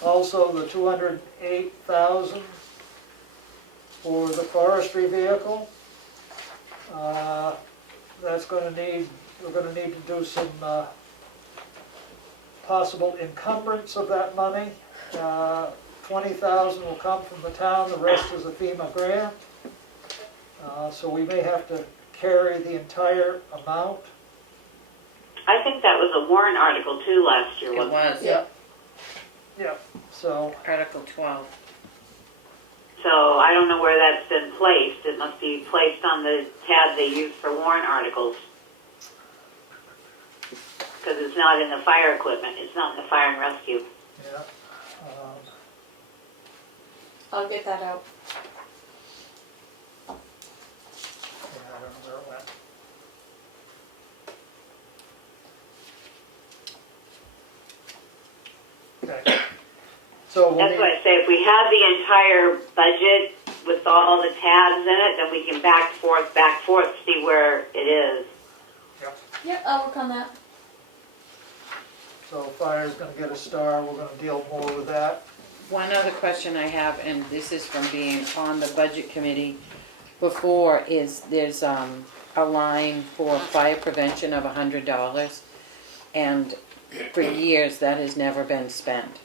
Also the $208,000 for the forestry vehicle. That's going to need, we're going to need to do some possible encumbrance of that money. $20,000 will come from the town, the rest is a FEMA grant. So we may have to carry the entire amount. I think that was a warrant article too last year, It wasn't it? was. Yep. Yep, so, Article 12. So I don't know where that's been placed. It must be placed on the tab they use for warrant articles. Because it's not in the fire equipment. It's not in the fire and rescue. yeah. I'll get that out. Yeah, I don't know where it went. Okay. So we'll That's need, why I say if we have the entire budget with all the tabs in it, then we can back forth, see where it is. Yep, I'll work on that. so fire's gonna get a star, we're gonna deal more with that. One other question I have, and this is from being on the budget committee before, is there's a line for fire prevention of $100, and for years that has never been spent.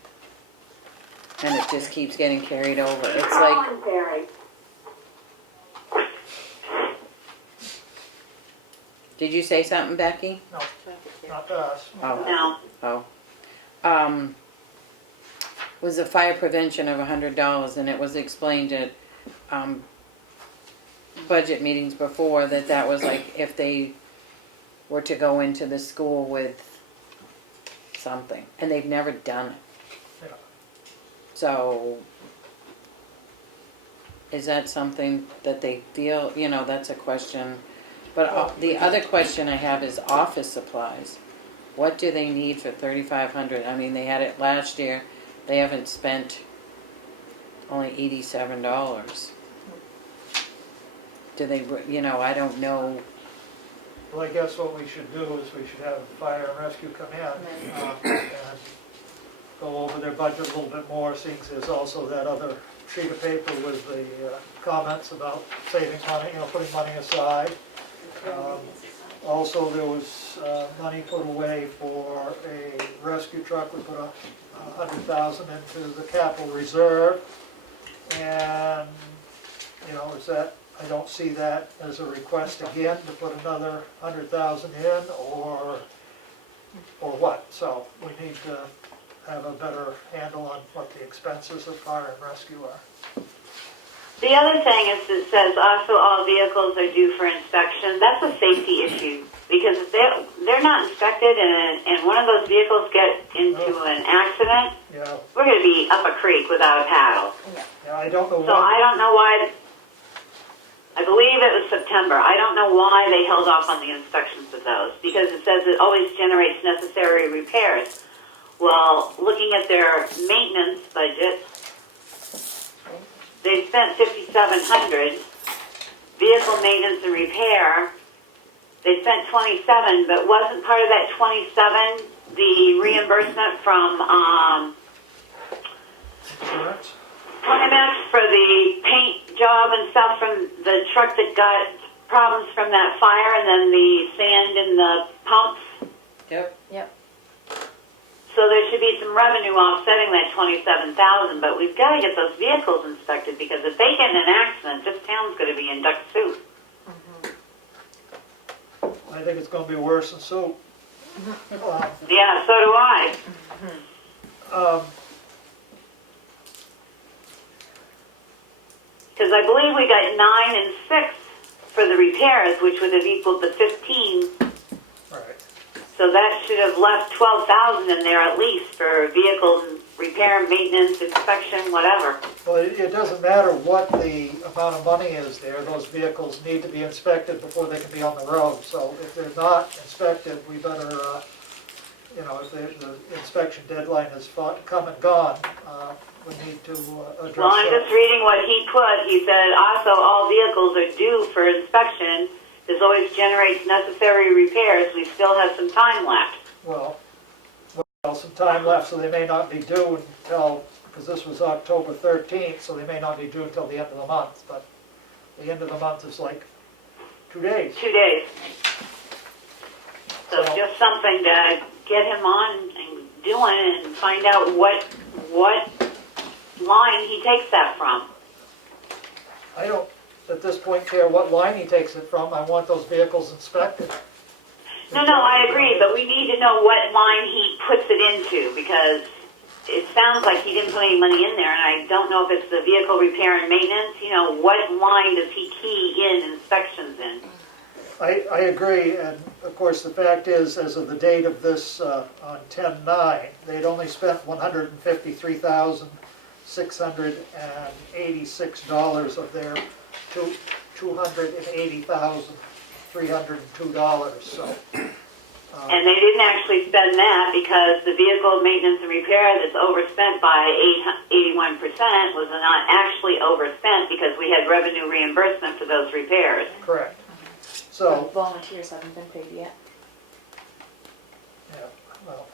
And it just keeps getting carried over. It's like, did you say something, Becky? No, not to us. Oh. No. Oh. Was a fire prevention of $100, and it was explained at budget meetings before that was like if they were to go into the school with something, and they've never done it. Yeah. So, is that something that they feel, that's a question. But the other question I have is office supplies. What do they need for $3,500? I mean, they had it last year. They haven't spent only $87. Do they, I don't know. Well, I guess what we should do is we should have fire and rescue come in and go over their budget a little bit more, seeing there's also that other sheet of paper with the comments about saving money, putting money aside. Also, there was money put away for a rescue truck. We put $100,000 into the capital reserve, and is that, I don't see that as a request again to put another $100,000 in, or or what. So we need to have a better handle on what the expenses of fire and rescue are. The other thing is it says also all vehicles are due for inspection. That's a safety issue because if they're not inspected and one of those vehicles get into an accident, Yeah, we're going to be up a creek without a paddle. yeah, I don't know So I what, don't know why. I believe it was September. I don't know why they held off on the inspections of those because it says it always generates necessary repairs. Well, looking at their maintenance budget, they spent $5,700. Vehicle maintenance and repair, they spent $27, but wasn't part of that $27 the reimbursement from insurance? Comeau for the paint job and stuff from the truck that got problems from that fire, and then the sand in the pumps? Yep. So there should be some revenue offsetting that $27,000, but we've got to get those vehicles inspected because if they get in an accident, this town's going to be in duck soup. I think it's gonna be worse than soup. Yeah, so do I. Um, Because I believe we got 9 and 6 for the repairs, which would have equaled the 15. right. So that should have left 12,000 in there at least for vehicle repair, maintenance, inspection, whatever. Well, it doesn't matter what the amount of money is there, those vehicles need to be inspected before they can be on the road. So if they're not inspected, we better, if the inspection deadline has come and gone, we need to address Well, I'm that. just reading what he put. He said also all vehicles are due for inspection. This always generates necessary repairs. We still have some time left. Well, some time left, so they may not be due until, because this was October 13th, so they may not be due until the end of the month, but the end of the month is like 2 days. 2 days. So So- just something to get him on and doing and find out what line he takes that from. I don't, at this point, care what line he takes it from, I want those vehicles inspected. No, I agree, but we need to know what line he puts it into because it sounds like he didn't put any money in there, and I don't know if it's the vehicle repair and maintenance. What line does he key in inspections in? I agree, and of course, the fact is, as of the date of this, on 10/9, they'd only spent $153,686 of their $280,302, so. And they didn't actually spend that because the vehicle maintenance and repair that's overspent by 81% was not actually overspent because we had revenue reimbursement for those repairs. Correct. So, Volunteers haven't been paid yet. yeah, well,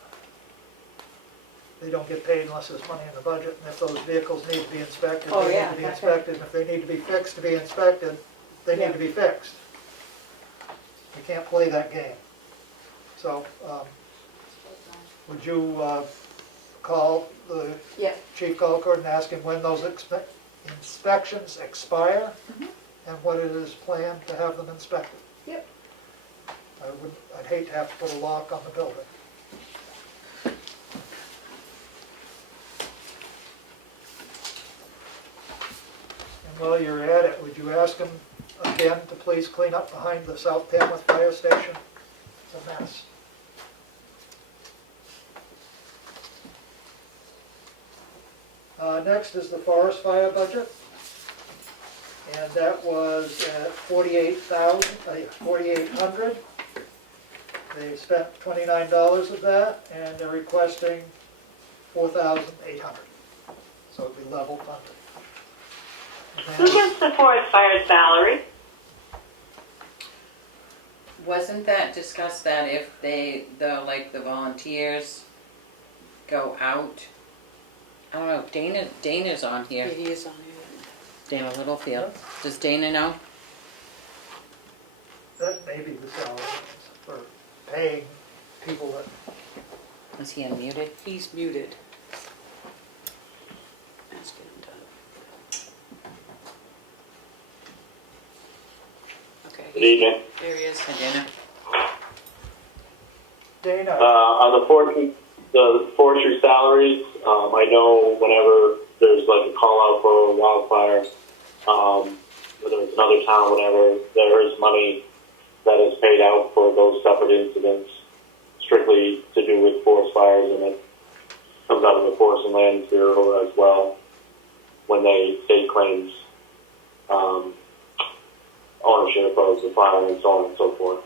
they don't get paid unless there's money in the budget, and if those vehicles need to be inspected, Oh, they yeah, need to be that's inspected, and if they need to be fixed to be inspected, they need to be fixed. You can't play that game. So, would you call the Yeah. chief golf court and ask him when those inspections expire? And what it is planned to have them inspected? Yep. I'd hate to have to put a lock on the building. And while you're at it, would you ask him again to please clean up behind the South Tamworth Fire Station? It's a mess. Next is the forest fire budget. And that was at $4,800. They spent $29 of that, and they're requesting $4,800. So it'd be level funded. Who gets the forest fire salary? Wasn't that discussed that if the volunteers go out? I don't know, Dana's on here. He is on here. Dana Littlefield. Does Dana know? That may be the salary for paying people that, Is he unmuted? He's muted. Let's get him done. Okay. Good evening. There he is. Hi, Dana. Dana, On the forestry salaries, I know whenever there's like a call out for a wildfire, whether it's another town, whatever, there is money that is paid out for those separate incidents, strictly to do with forest fires, and it comes out of the Forest and Land Bureau as well when they state claims ownership of the fire and so on and so forth.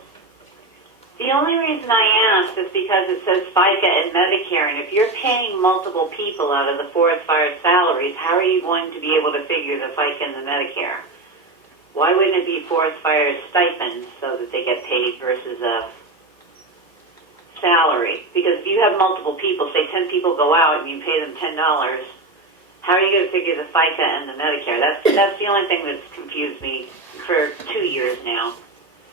The only reason I asked is because it says FICA and Medicare, and if you're paying multiple people out of the forest fire salaries, how are you going to be able to figure the FICA and the Medicare? Why wouldn't it be forest fire stipends so that they get paid versus a salary? Because if you have multiple people, say 10 people go out and you pay them $10, how are you going to figure the FICA and the Medicare? That's the only thing that's confused me for 2 years now.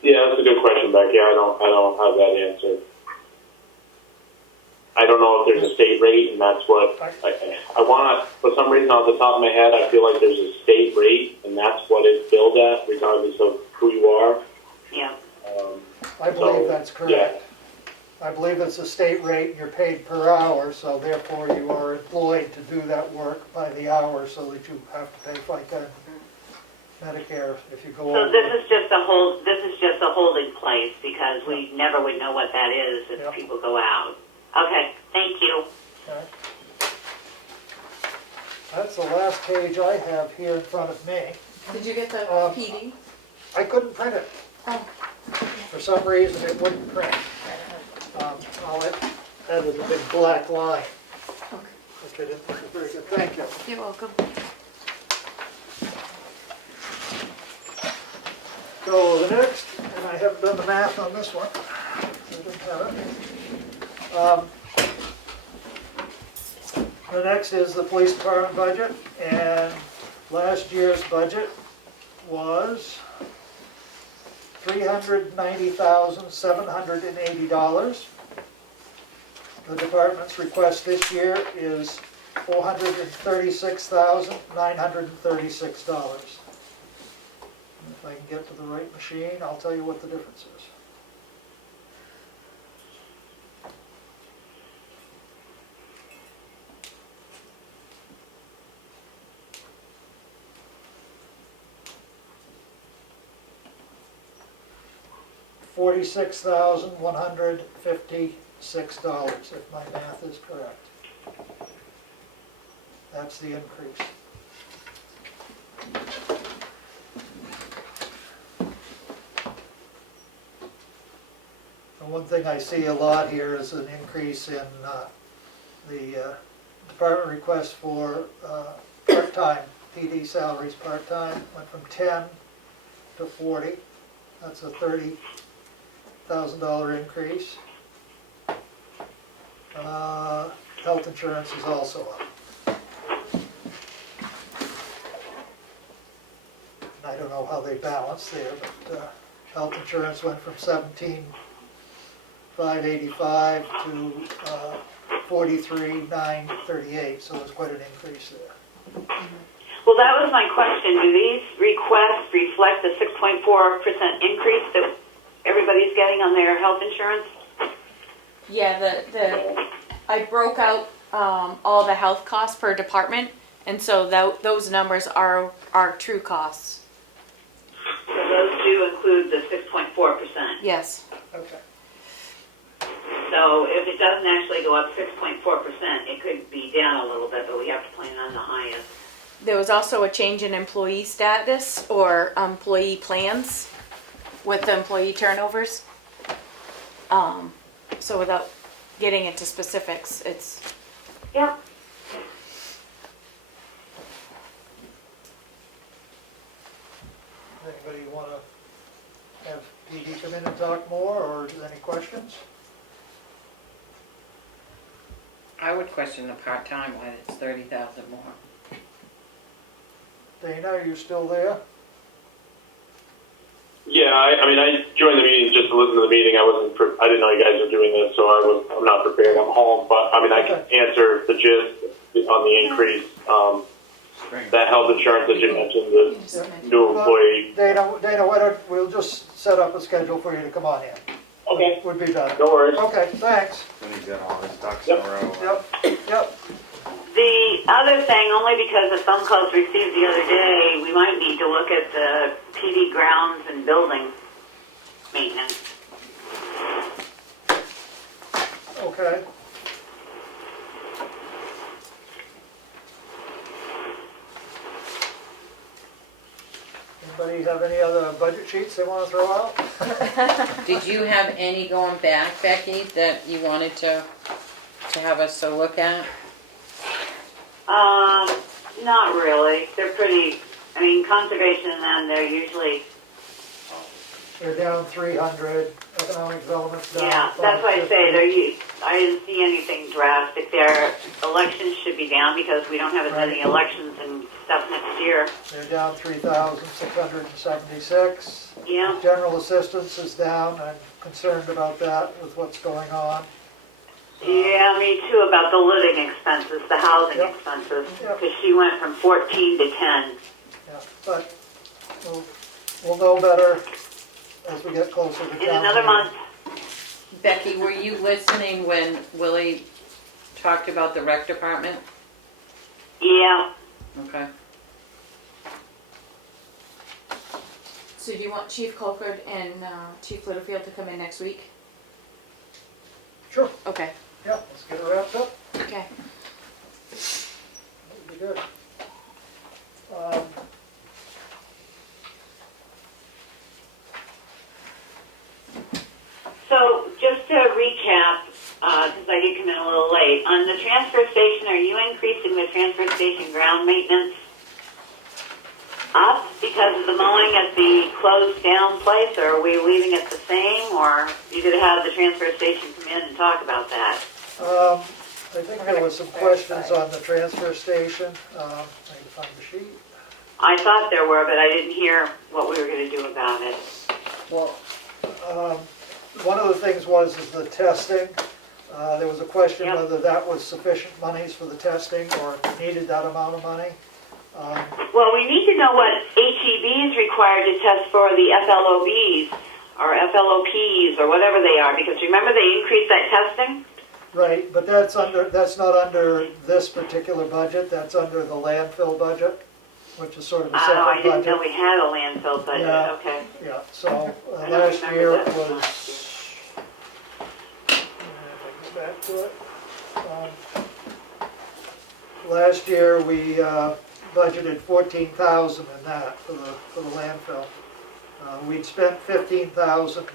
Yeah, that's a good question, Becky. I don't have that answer. I don't know if there's a state rate, and that's what I want to, for some reason off the top of my head, I feel like there's a state rate, and that's what it's billed at, regardless of who you are. Yeah. I believe that's correct. Yeah. I believe it's a state rate and you're paid per hour, so therefore you are employed to do that work by the hour so that you have to pay FICA and Medicare if you go over. So this is just a holding place because we never would know what that is if Yep. people go out. Okay, thank you. Okay. That's the last page I have here in front of me. Did you get the PD? I couldn't print it. Oh. For some reason, it wouldn't print. I'll add a big black line. Okay. Which I didn't think was very good. Thank you. You're welcome. So the next, and I haven't done the math on this one. I didn't have it. The next is the police department budget, and last year's budget was $390,780. The department's request this year is $436,936. If I can get to the right machine, I'll tell you what the difference is. $46,156, if my math is correct. That's the increase. And one thing I see a lot here is an increase in the department request for part-time, PD salaries part-time, went from 10 to 40. That's a $30,000 increase. Health insurance is also up. And I don't know how they balance there, but health insurance went from $17,585 to $43,938, so there's quite an increase there. Well, that was my question. Do these requests reflect the 6.4% increase that everybody's getting on their health insurance? Yeah, I broke out all the health costs per department, and so those numbers are our true costs. So those do include the 6.4%. Yes. Okay. So if it doesn't actually go up 6.4%, it could be down a little bit, but we have to plan on the highest. There was also a change in employee status or employee plans with the employee turnovers. So without getting into specifics, it's... Yeah. Anybody want to have PD come in and talk more, or is there any questions? I would question the part-time why it's 30,000 more. Dana, are you still there? Yeah, I mean, I joined the meeting just to listen to the meeting. I didn't know you guys were doing this, so I'm not prepared. I'm home, but I mean, I can answer the gist on the increase. That health insurance that you mentioned, the new employee. Dana, why don't, we'll just set up a schedule for you to come on in. Okay. would be done. No worries. Okay, thanks. Then he's got all his ducks in a row. Yep. The other thing, only because of phone calls received the other day, we might need to look at the PD grounds and building maintenance. Okay. Anybody have any other budget sheets they want to throw out? Did you have any going back, Becky, that you wanted to have us to look at? Not really. They're pretty, I mean, conservation and them, they're usually, They're down 300, economic development's down. yeah, that's why I 550. say I didn't see anything drastic there. Elections should be down because we don't have as many Right. elections and stuff next year. They're down 3,676. Yeah. General assistance is down, I'm concerned about that with what's going on. Yeah, me too, about the living expenses, the housing Yep. expenses, Yep. because she went from 14 to 10. Yeah, but we'll know better as we get closer to town In another meeting. month. Becky, were you listening when Willie talked about the rec department? Yeah. Okay. So do you want Chief Colford and Chief Littlefield to come in next week? Sure, Okay. yeah, let's get it wrapped up, Okay. that'd be good. So just to recap, because I did come in a little late, on the transfer station, are you increasing the transfer station ground maintenance up because of the mowing at the closed down place, or are we leaving it the same, or you could have the transfer station come in and talk about that? I think there was some questions on the transfer station, I need to find the sheet. I thought there were, but I didn't hear what we were going to do about it. Well, One of the things was the testing. There was a question Yep. whether that was sufficient monies for the testing or if we needed that amount of money. Well, we need to know what HEB is required to test for the FLOBs or FLOPs or whatever they are, because remember they increased that testing? Right, but that's not under this particular budget, that's under the landfill budget, which is sort of a Oh, I separate didn't know budget. we had a landfill budget, Yeah. okay. Yeah, so I don't last remember year that it from was, last if I go back to it. Last year, we budgeted 14,000 in that for the landfill. We'd spent 15,000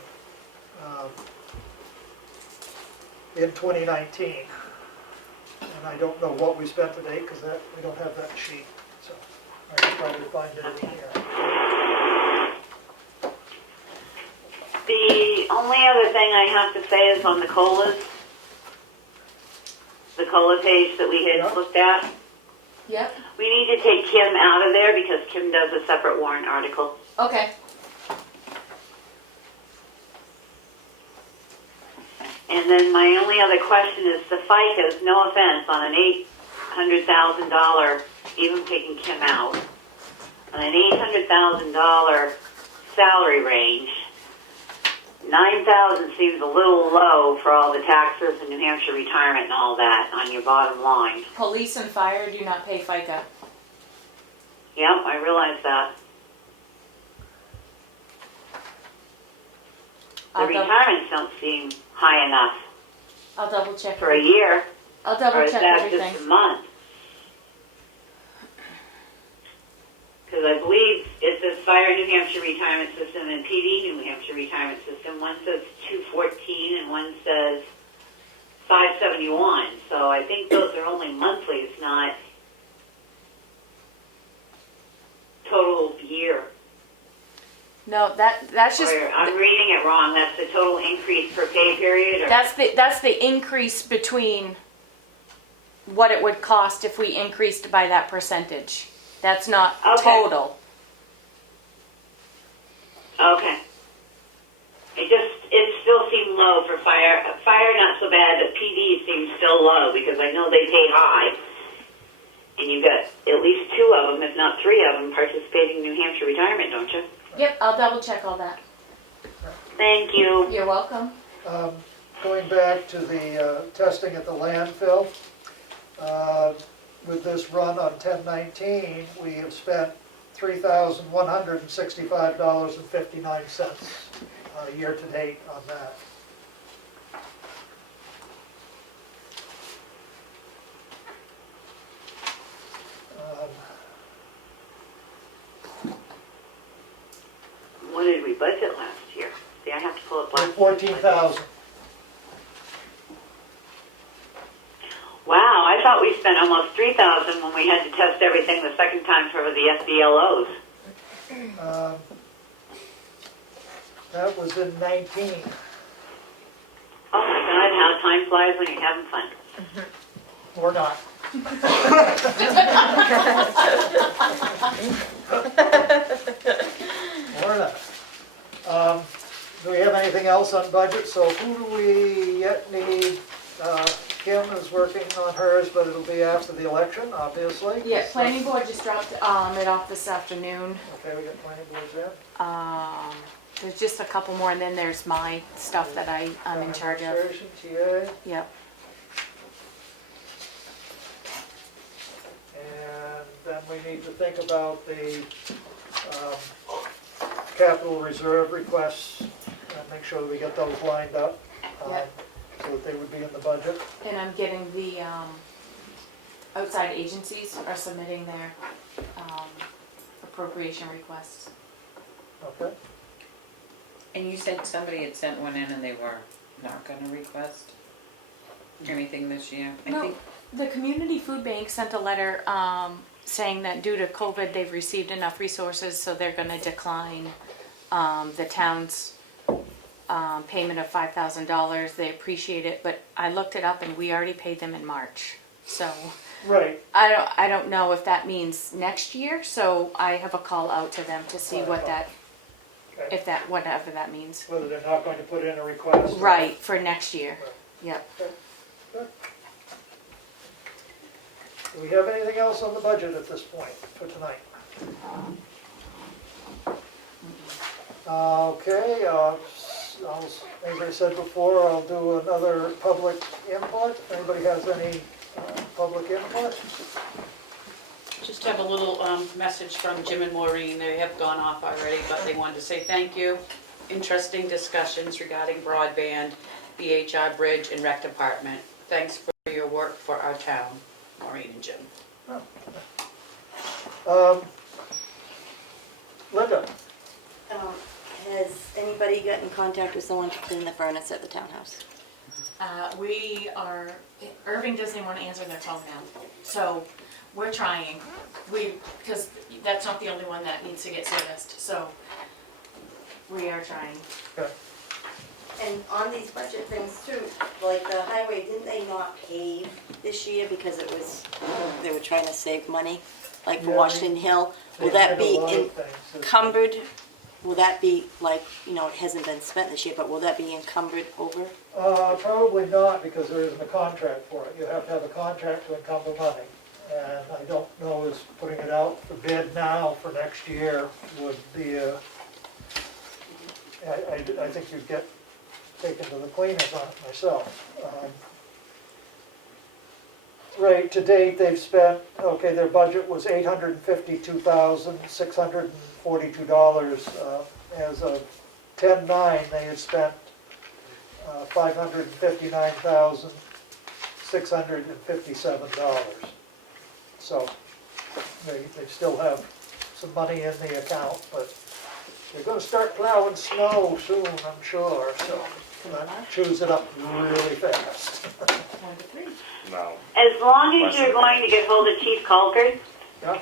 in 2019. And I don't know what we spent to date because we don't have that sheet, so I can probably find it in here. The only other thing I have to say is on the COLAs, the COLA page that we had Yeah. looked at. Yep. We need to take Kim out of there because Kim does a separate warrant article. Okay. And then my only other question is the FICAs, no offense, on an $800,000, even taking Kim out, on an $800,000 salary range, 9,000 seems a little low for all the taxes and New Hampshire retirement and all that on your bottom line. Police and fire do not pay FICA. Yep, I realize that. The I'll, dou- retirements don't seem high enough I'll double check. for a year, I'll or double is check that everything. just a month? Because I believe it says Fire New Hampshire Retirement System and PD New Hampshire Retirement System. One says 214 and one says 571. So I think those are only monthlies, not total year. No, that's just Or I'm reading it wrong. That's the total increase per pay period? Or? that's the increase between what it would cost if we increased by that percentage. That's not Okay. total. Okay. It still seemed low for fire. Fire not so bad, but PD seems still low because I know they pay high. And you've got at least two of them, if not three of them, participating in New Hampshire retirement, don't you? Yep, I'll double check all that. Thank you. You're welcome. Going back to the testing at the landfill, with this run on 10/19, we have spent $3,165.59 year-to-date on that. What did we budget last year? See, I have to pull up last. 14,000. Wow, I thought we spent almost 3,000 when we had to test everything the second time for the SBLOs. That was in 19. Oh my God, how time flies when you're having fun. Or not. Or not. Do we have anything else on budget? So who do we yet need? Kim is working on hers, but it'll be after the election, obviously. Yeah, planning board just dropped it off this afternoon. Okay, we got planning boards in. There's just a couple more, and then there's my stuff that I'm in charge of. Administration, TA, Yep. and then we need to think about the capital reserve requests and make sure that we get those lined up. Yep. So that they would be in the budget. And I'm getting the outside agencies are submitting their appropriation requests. Okay. And you said somebody had sent one in and they were not gonna request anything this year? I No, think the community food bank sent a letter saying that due to COVID, they've received enough resources, so they're gonna decline the town's payment of $5,000. They appreciate it, but I looked it up and we already paid them in March. So Right. I don't know if that means next year, so I have a call out to them to see what that, Okay. if that, whatever that means. Whether they're not going to put in a request. Right, for next year. Yep. Do we have anything else on the budget at this point for tonight? Okay, as I said before, I'll do another public input. If anybody has any public input? Just have a little message from Jim and Maureen. They have gone off already, but they wanted to say thank you. Interesting discussions regarding broadband, BHR Bridge, and Rec Department. Thanks for your work for our town, Maureen and Jim. Linda? Has anybody got in contact with someone to clean the furnace at the townhouse? Irving doesn't even want to answer their phone now, so we're trying. Because that's not the only one that needs to get serviced, so we are trying. Okay. And on these budget things too, like the highway, didn't they not pave this year because it was, they were trying to save money? Like for Yeah, Washington Hill, will They that did a be lot of things. encumbered? Will that be like, you know, it hasn't been spent this year, but will that be encumbered over? Probably not, because there isn't a contract for it. You have to have a contract to encumber money. And I don't know, is putting it out for bid now for next year would be I think you'd get taken to the cleaners on it myself. Right, to date, they've spent, okay, their budget was $852,642. As of 10/9, they had spent $559,657. So they still have some money in the account, but they're gonna start plowing snow soon, I'm sure, so that chews it up really fast. No. As long as you're going to get hold of Chief Colkert, Yeah,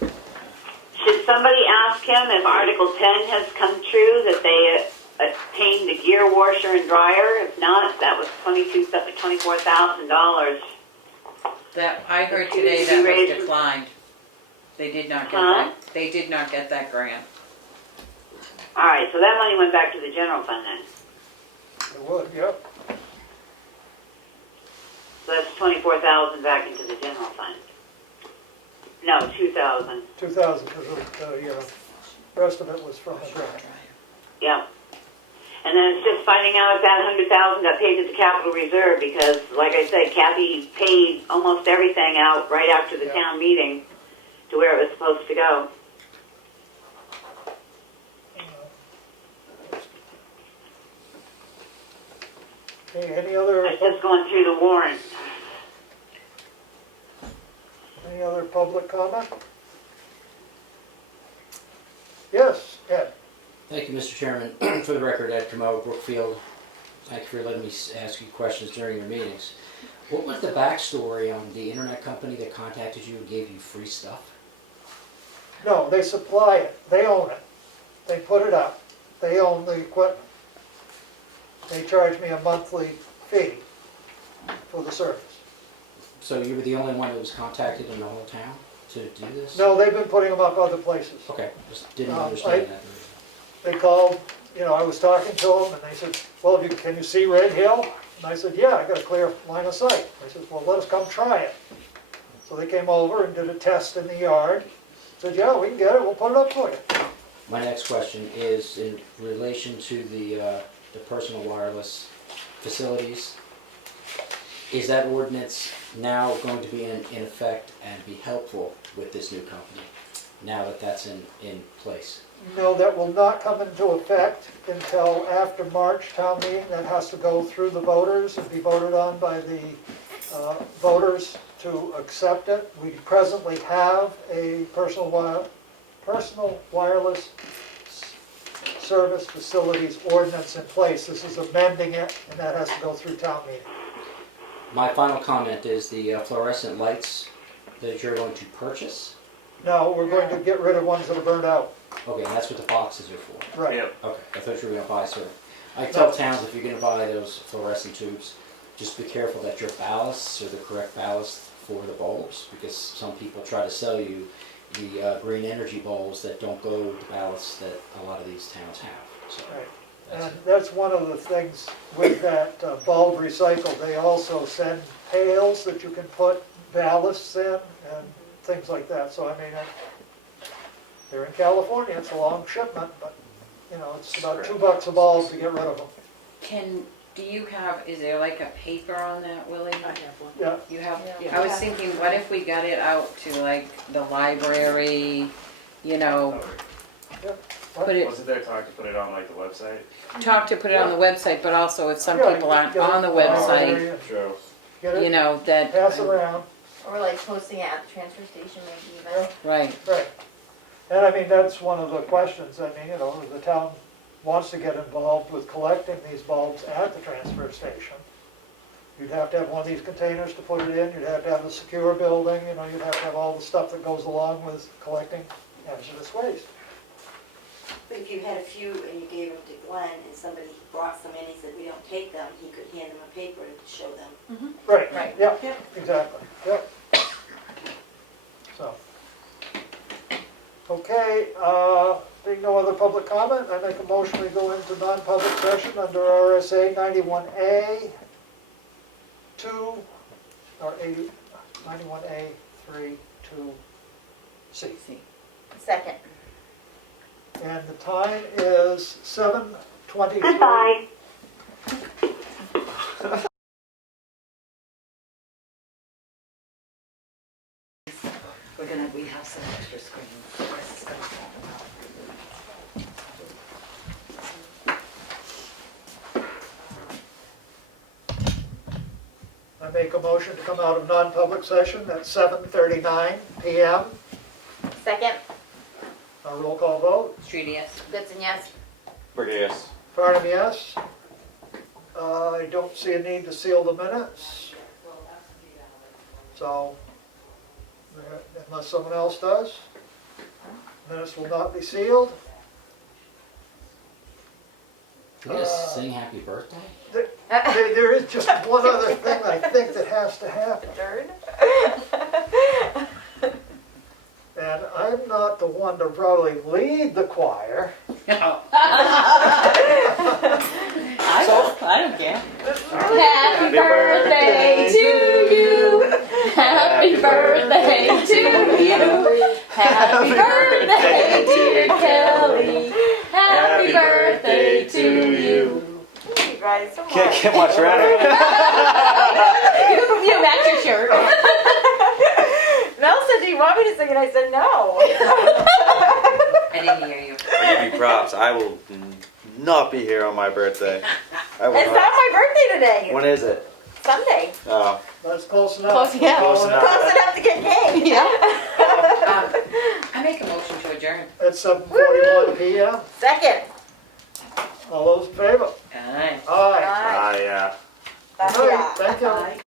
should somebody ask him if Article 10 has come true, that they obtained the gear washer and dryer? If not, that was $24,000. that, I heard today that was declined. They did not get that, they did not get that grant. All right, so that money went back to the general fund then. it would, yep. So that's 24,000 back into the general fund. No, 2,000. 2,000, because the rest of it was from the grant. Yep. And then it's just finding out if that 100,000 got paid to the capital reserve, because, like I said, Kathy paid almost everything out right after the town meeting to where it was supposed to go. Okay, any other, It's just going through the warrant. any other public comment? Yes, Ed? Thank you, Mr. Chairman. For the record, Ed Comeau, Brookfield. Thank you for letting me ask you questions during your meetings. What was the backstory on the internet company that contacted you and gave you free stuff? No, they supply it, they own it, they put it up, they own the equipment. They charge me a monthly fee for the service. So you were the only one that was contacted in the whole town to do this? No, they've been putting them up other places. Okay, just didn't I- understand that. They called, you know, I was talking to them and they said, well, can you see Red Hill? And I said, yeah, I got a clear line of sight. They said, well, let us come try it. So they came over and did a test in the yard. Said, yeah, we can get it, we'll put it up for you. My next question is in relation to the personal wireless facilities. Is that ordinance now going to be in effect and be helpful with this new company, now that that's in place? No, that will not come into effect until after March town meeting. That has to go through the voters and be voted on by the voters to accept it. We presently have a personal wireless service facilities ordinance in place. This is amending it, and that has to go through town meeting. My final comment is the fluorescent lights that you're going to purchase. No, we're going to get rid of ones that are burned out. Okay, and that's what the boxes are for. Right. Yep. Okay, I thought you were going to buy certain. I tell towns if you're going to buy those fluorescent tubes, just be careful that your ballasts are the correct ballast for the bulbs, because some people try to sell you the green energy bulbs that don't go with the ballasts that a lot of these towns have. So, Right. that's And it. that's one of the things with that bulb recycle. They also send pails that you can put ballasts in and things like that. So I mean, they're in California, it's a long shipment, but you know, it's about $2 a bulb to get rid of them. Do you have, is there like a paper on that, Willie? I have one. Yeah, You have, Yeah. I was thinking, what if we got it out to like the library, you know, put it, Wasn't there talk to put it on like the website? talk to put it on the website, but also if some Yeah, people aren't get it on the on website, there, True. Get you it, know, that, pass it around, Or like posting it at the transfer station maybe even. right. right. And I mean, that's one of the questions. I mean, you know, the town wants to get involved with collecting these bulbs at the transfer station. You'd have to have one of these containers to put it in, you'd have to have a secure building, you know, you'd have to have all the stuff that goes along with collecting hazardous waste. But if you had a few and you gave them to Glenn and somebody brought some in, he said, we don't take them, he could hand them a paper to show them. Right, Right. yeah, Yep. exactly, yep. So. Okay, being no other public comment, I make a motion we go into non-public session under RSA 91A 2, or 91A 3, 2C. Second. And the time is 7:23. Goodbye. We have some extra screens. This is gonna fall out. I make a motion to come out of non-public session at 7:39 PM. Second. A roll call vote. Street, yes. Goodson, yes. Yes. Farnham, yes. I don't see a need to seal the minutes. So, unless someone else does, minutes will not be sealed. Can we just sing happy birthday? There is just one other thing I think that has to happen. Third. And I'm not the one to probably lead the choir. I don't care. Happy birthday to you. Happy birthday to you. Happy birthday, dear Kelly. Happy birthday to you. guys so much. Can't get much redder. You match your shirt. Mel said, do you want me to sing it? I said, no. I didn't hear you. I give you props. I will not be here on my birthday. I will It's not. not my birthday today. When is it? Sunday. Oh, That's close enough. Close, yeah. Close enough. Close enough to get cake. Yeah. I make a motion to adjourn. It's 7:41 PM. Second. All those in favor? Aye. Aye. Aye. yeah. That's All right, yeah. thank you.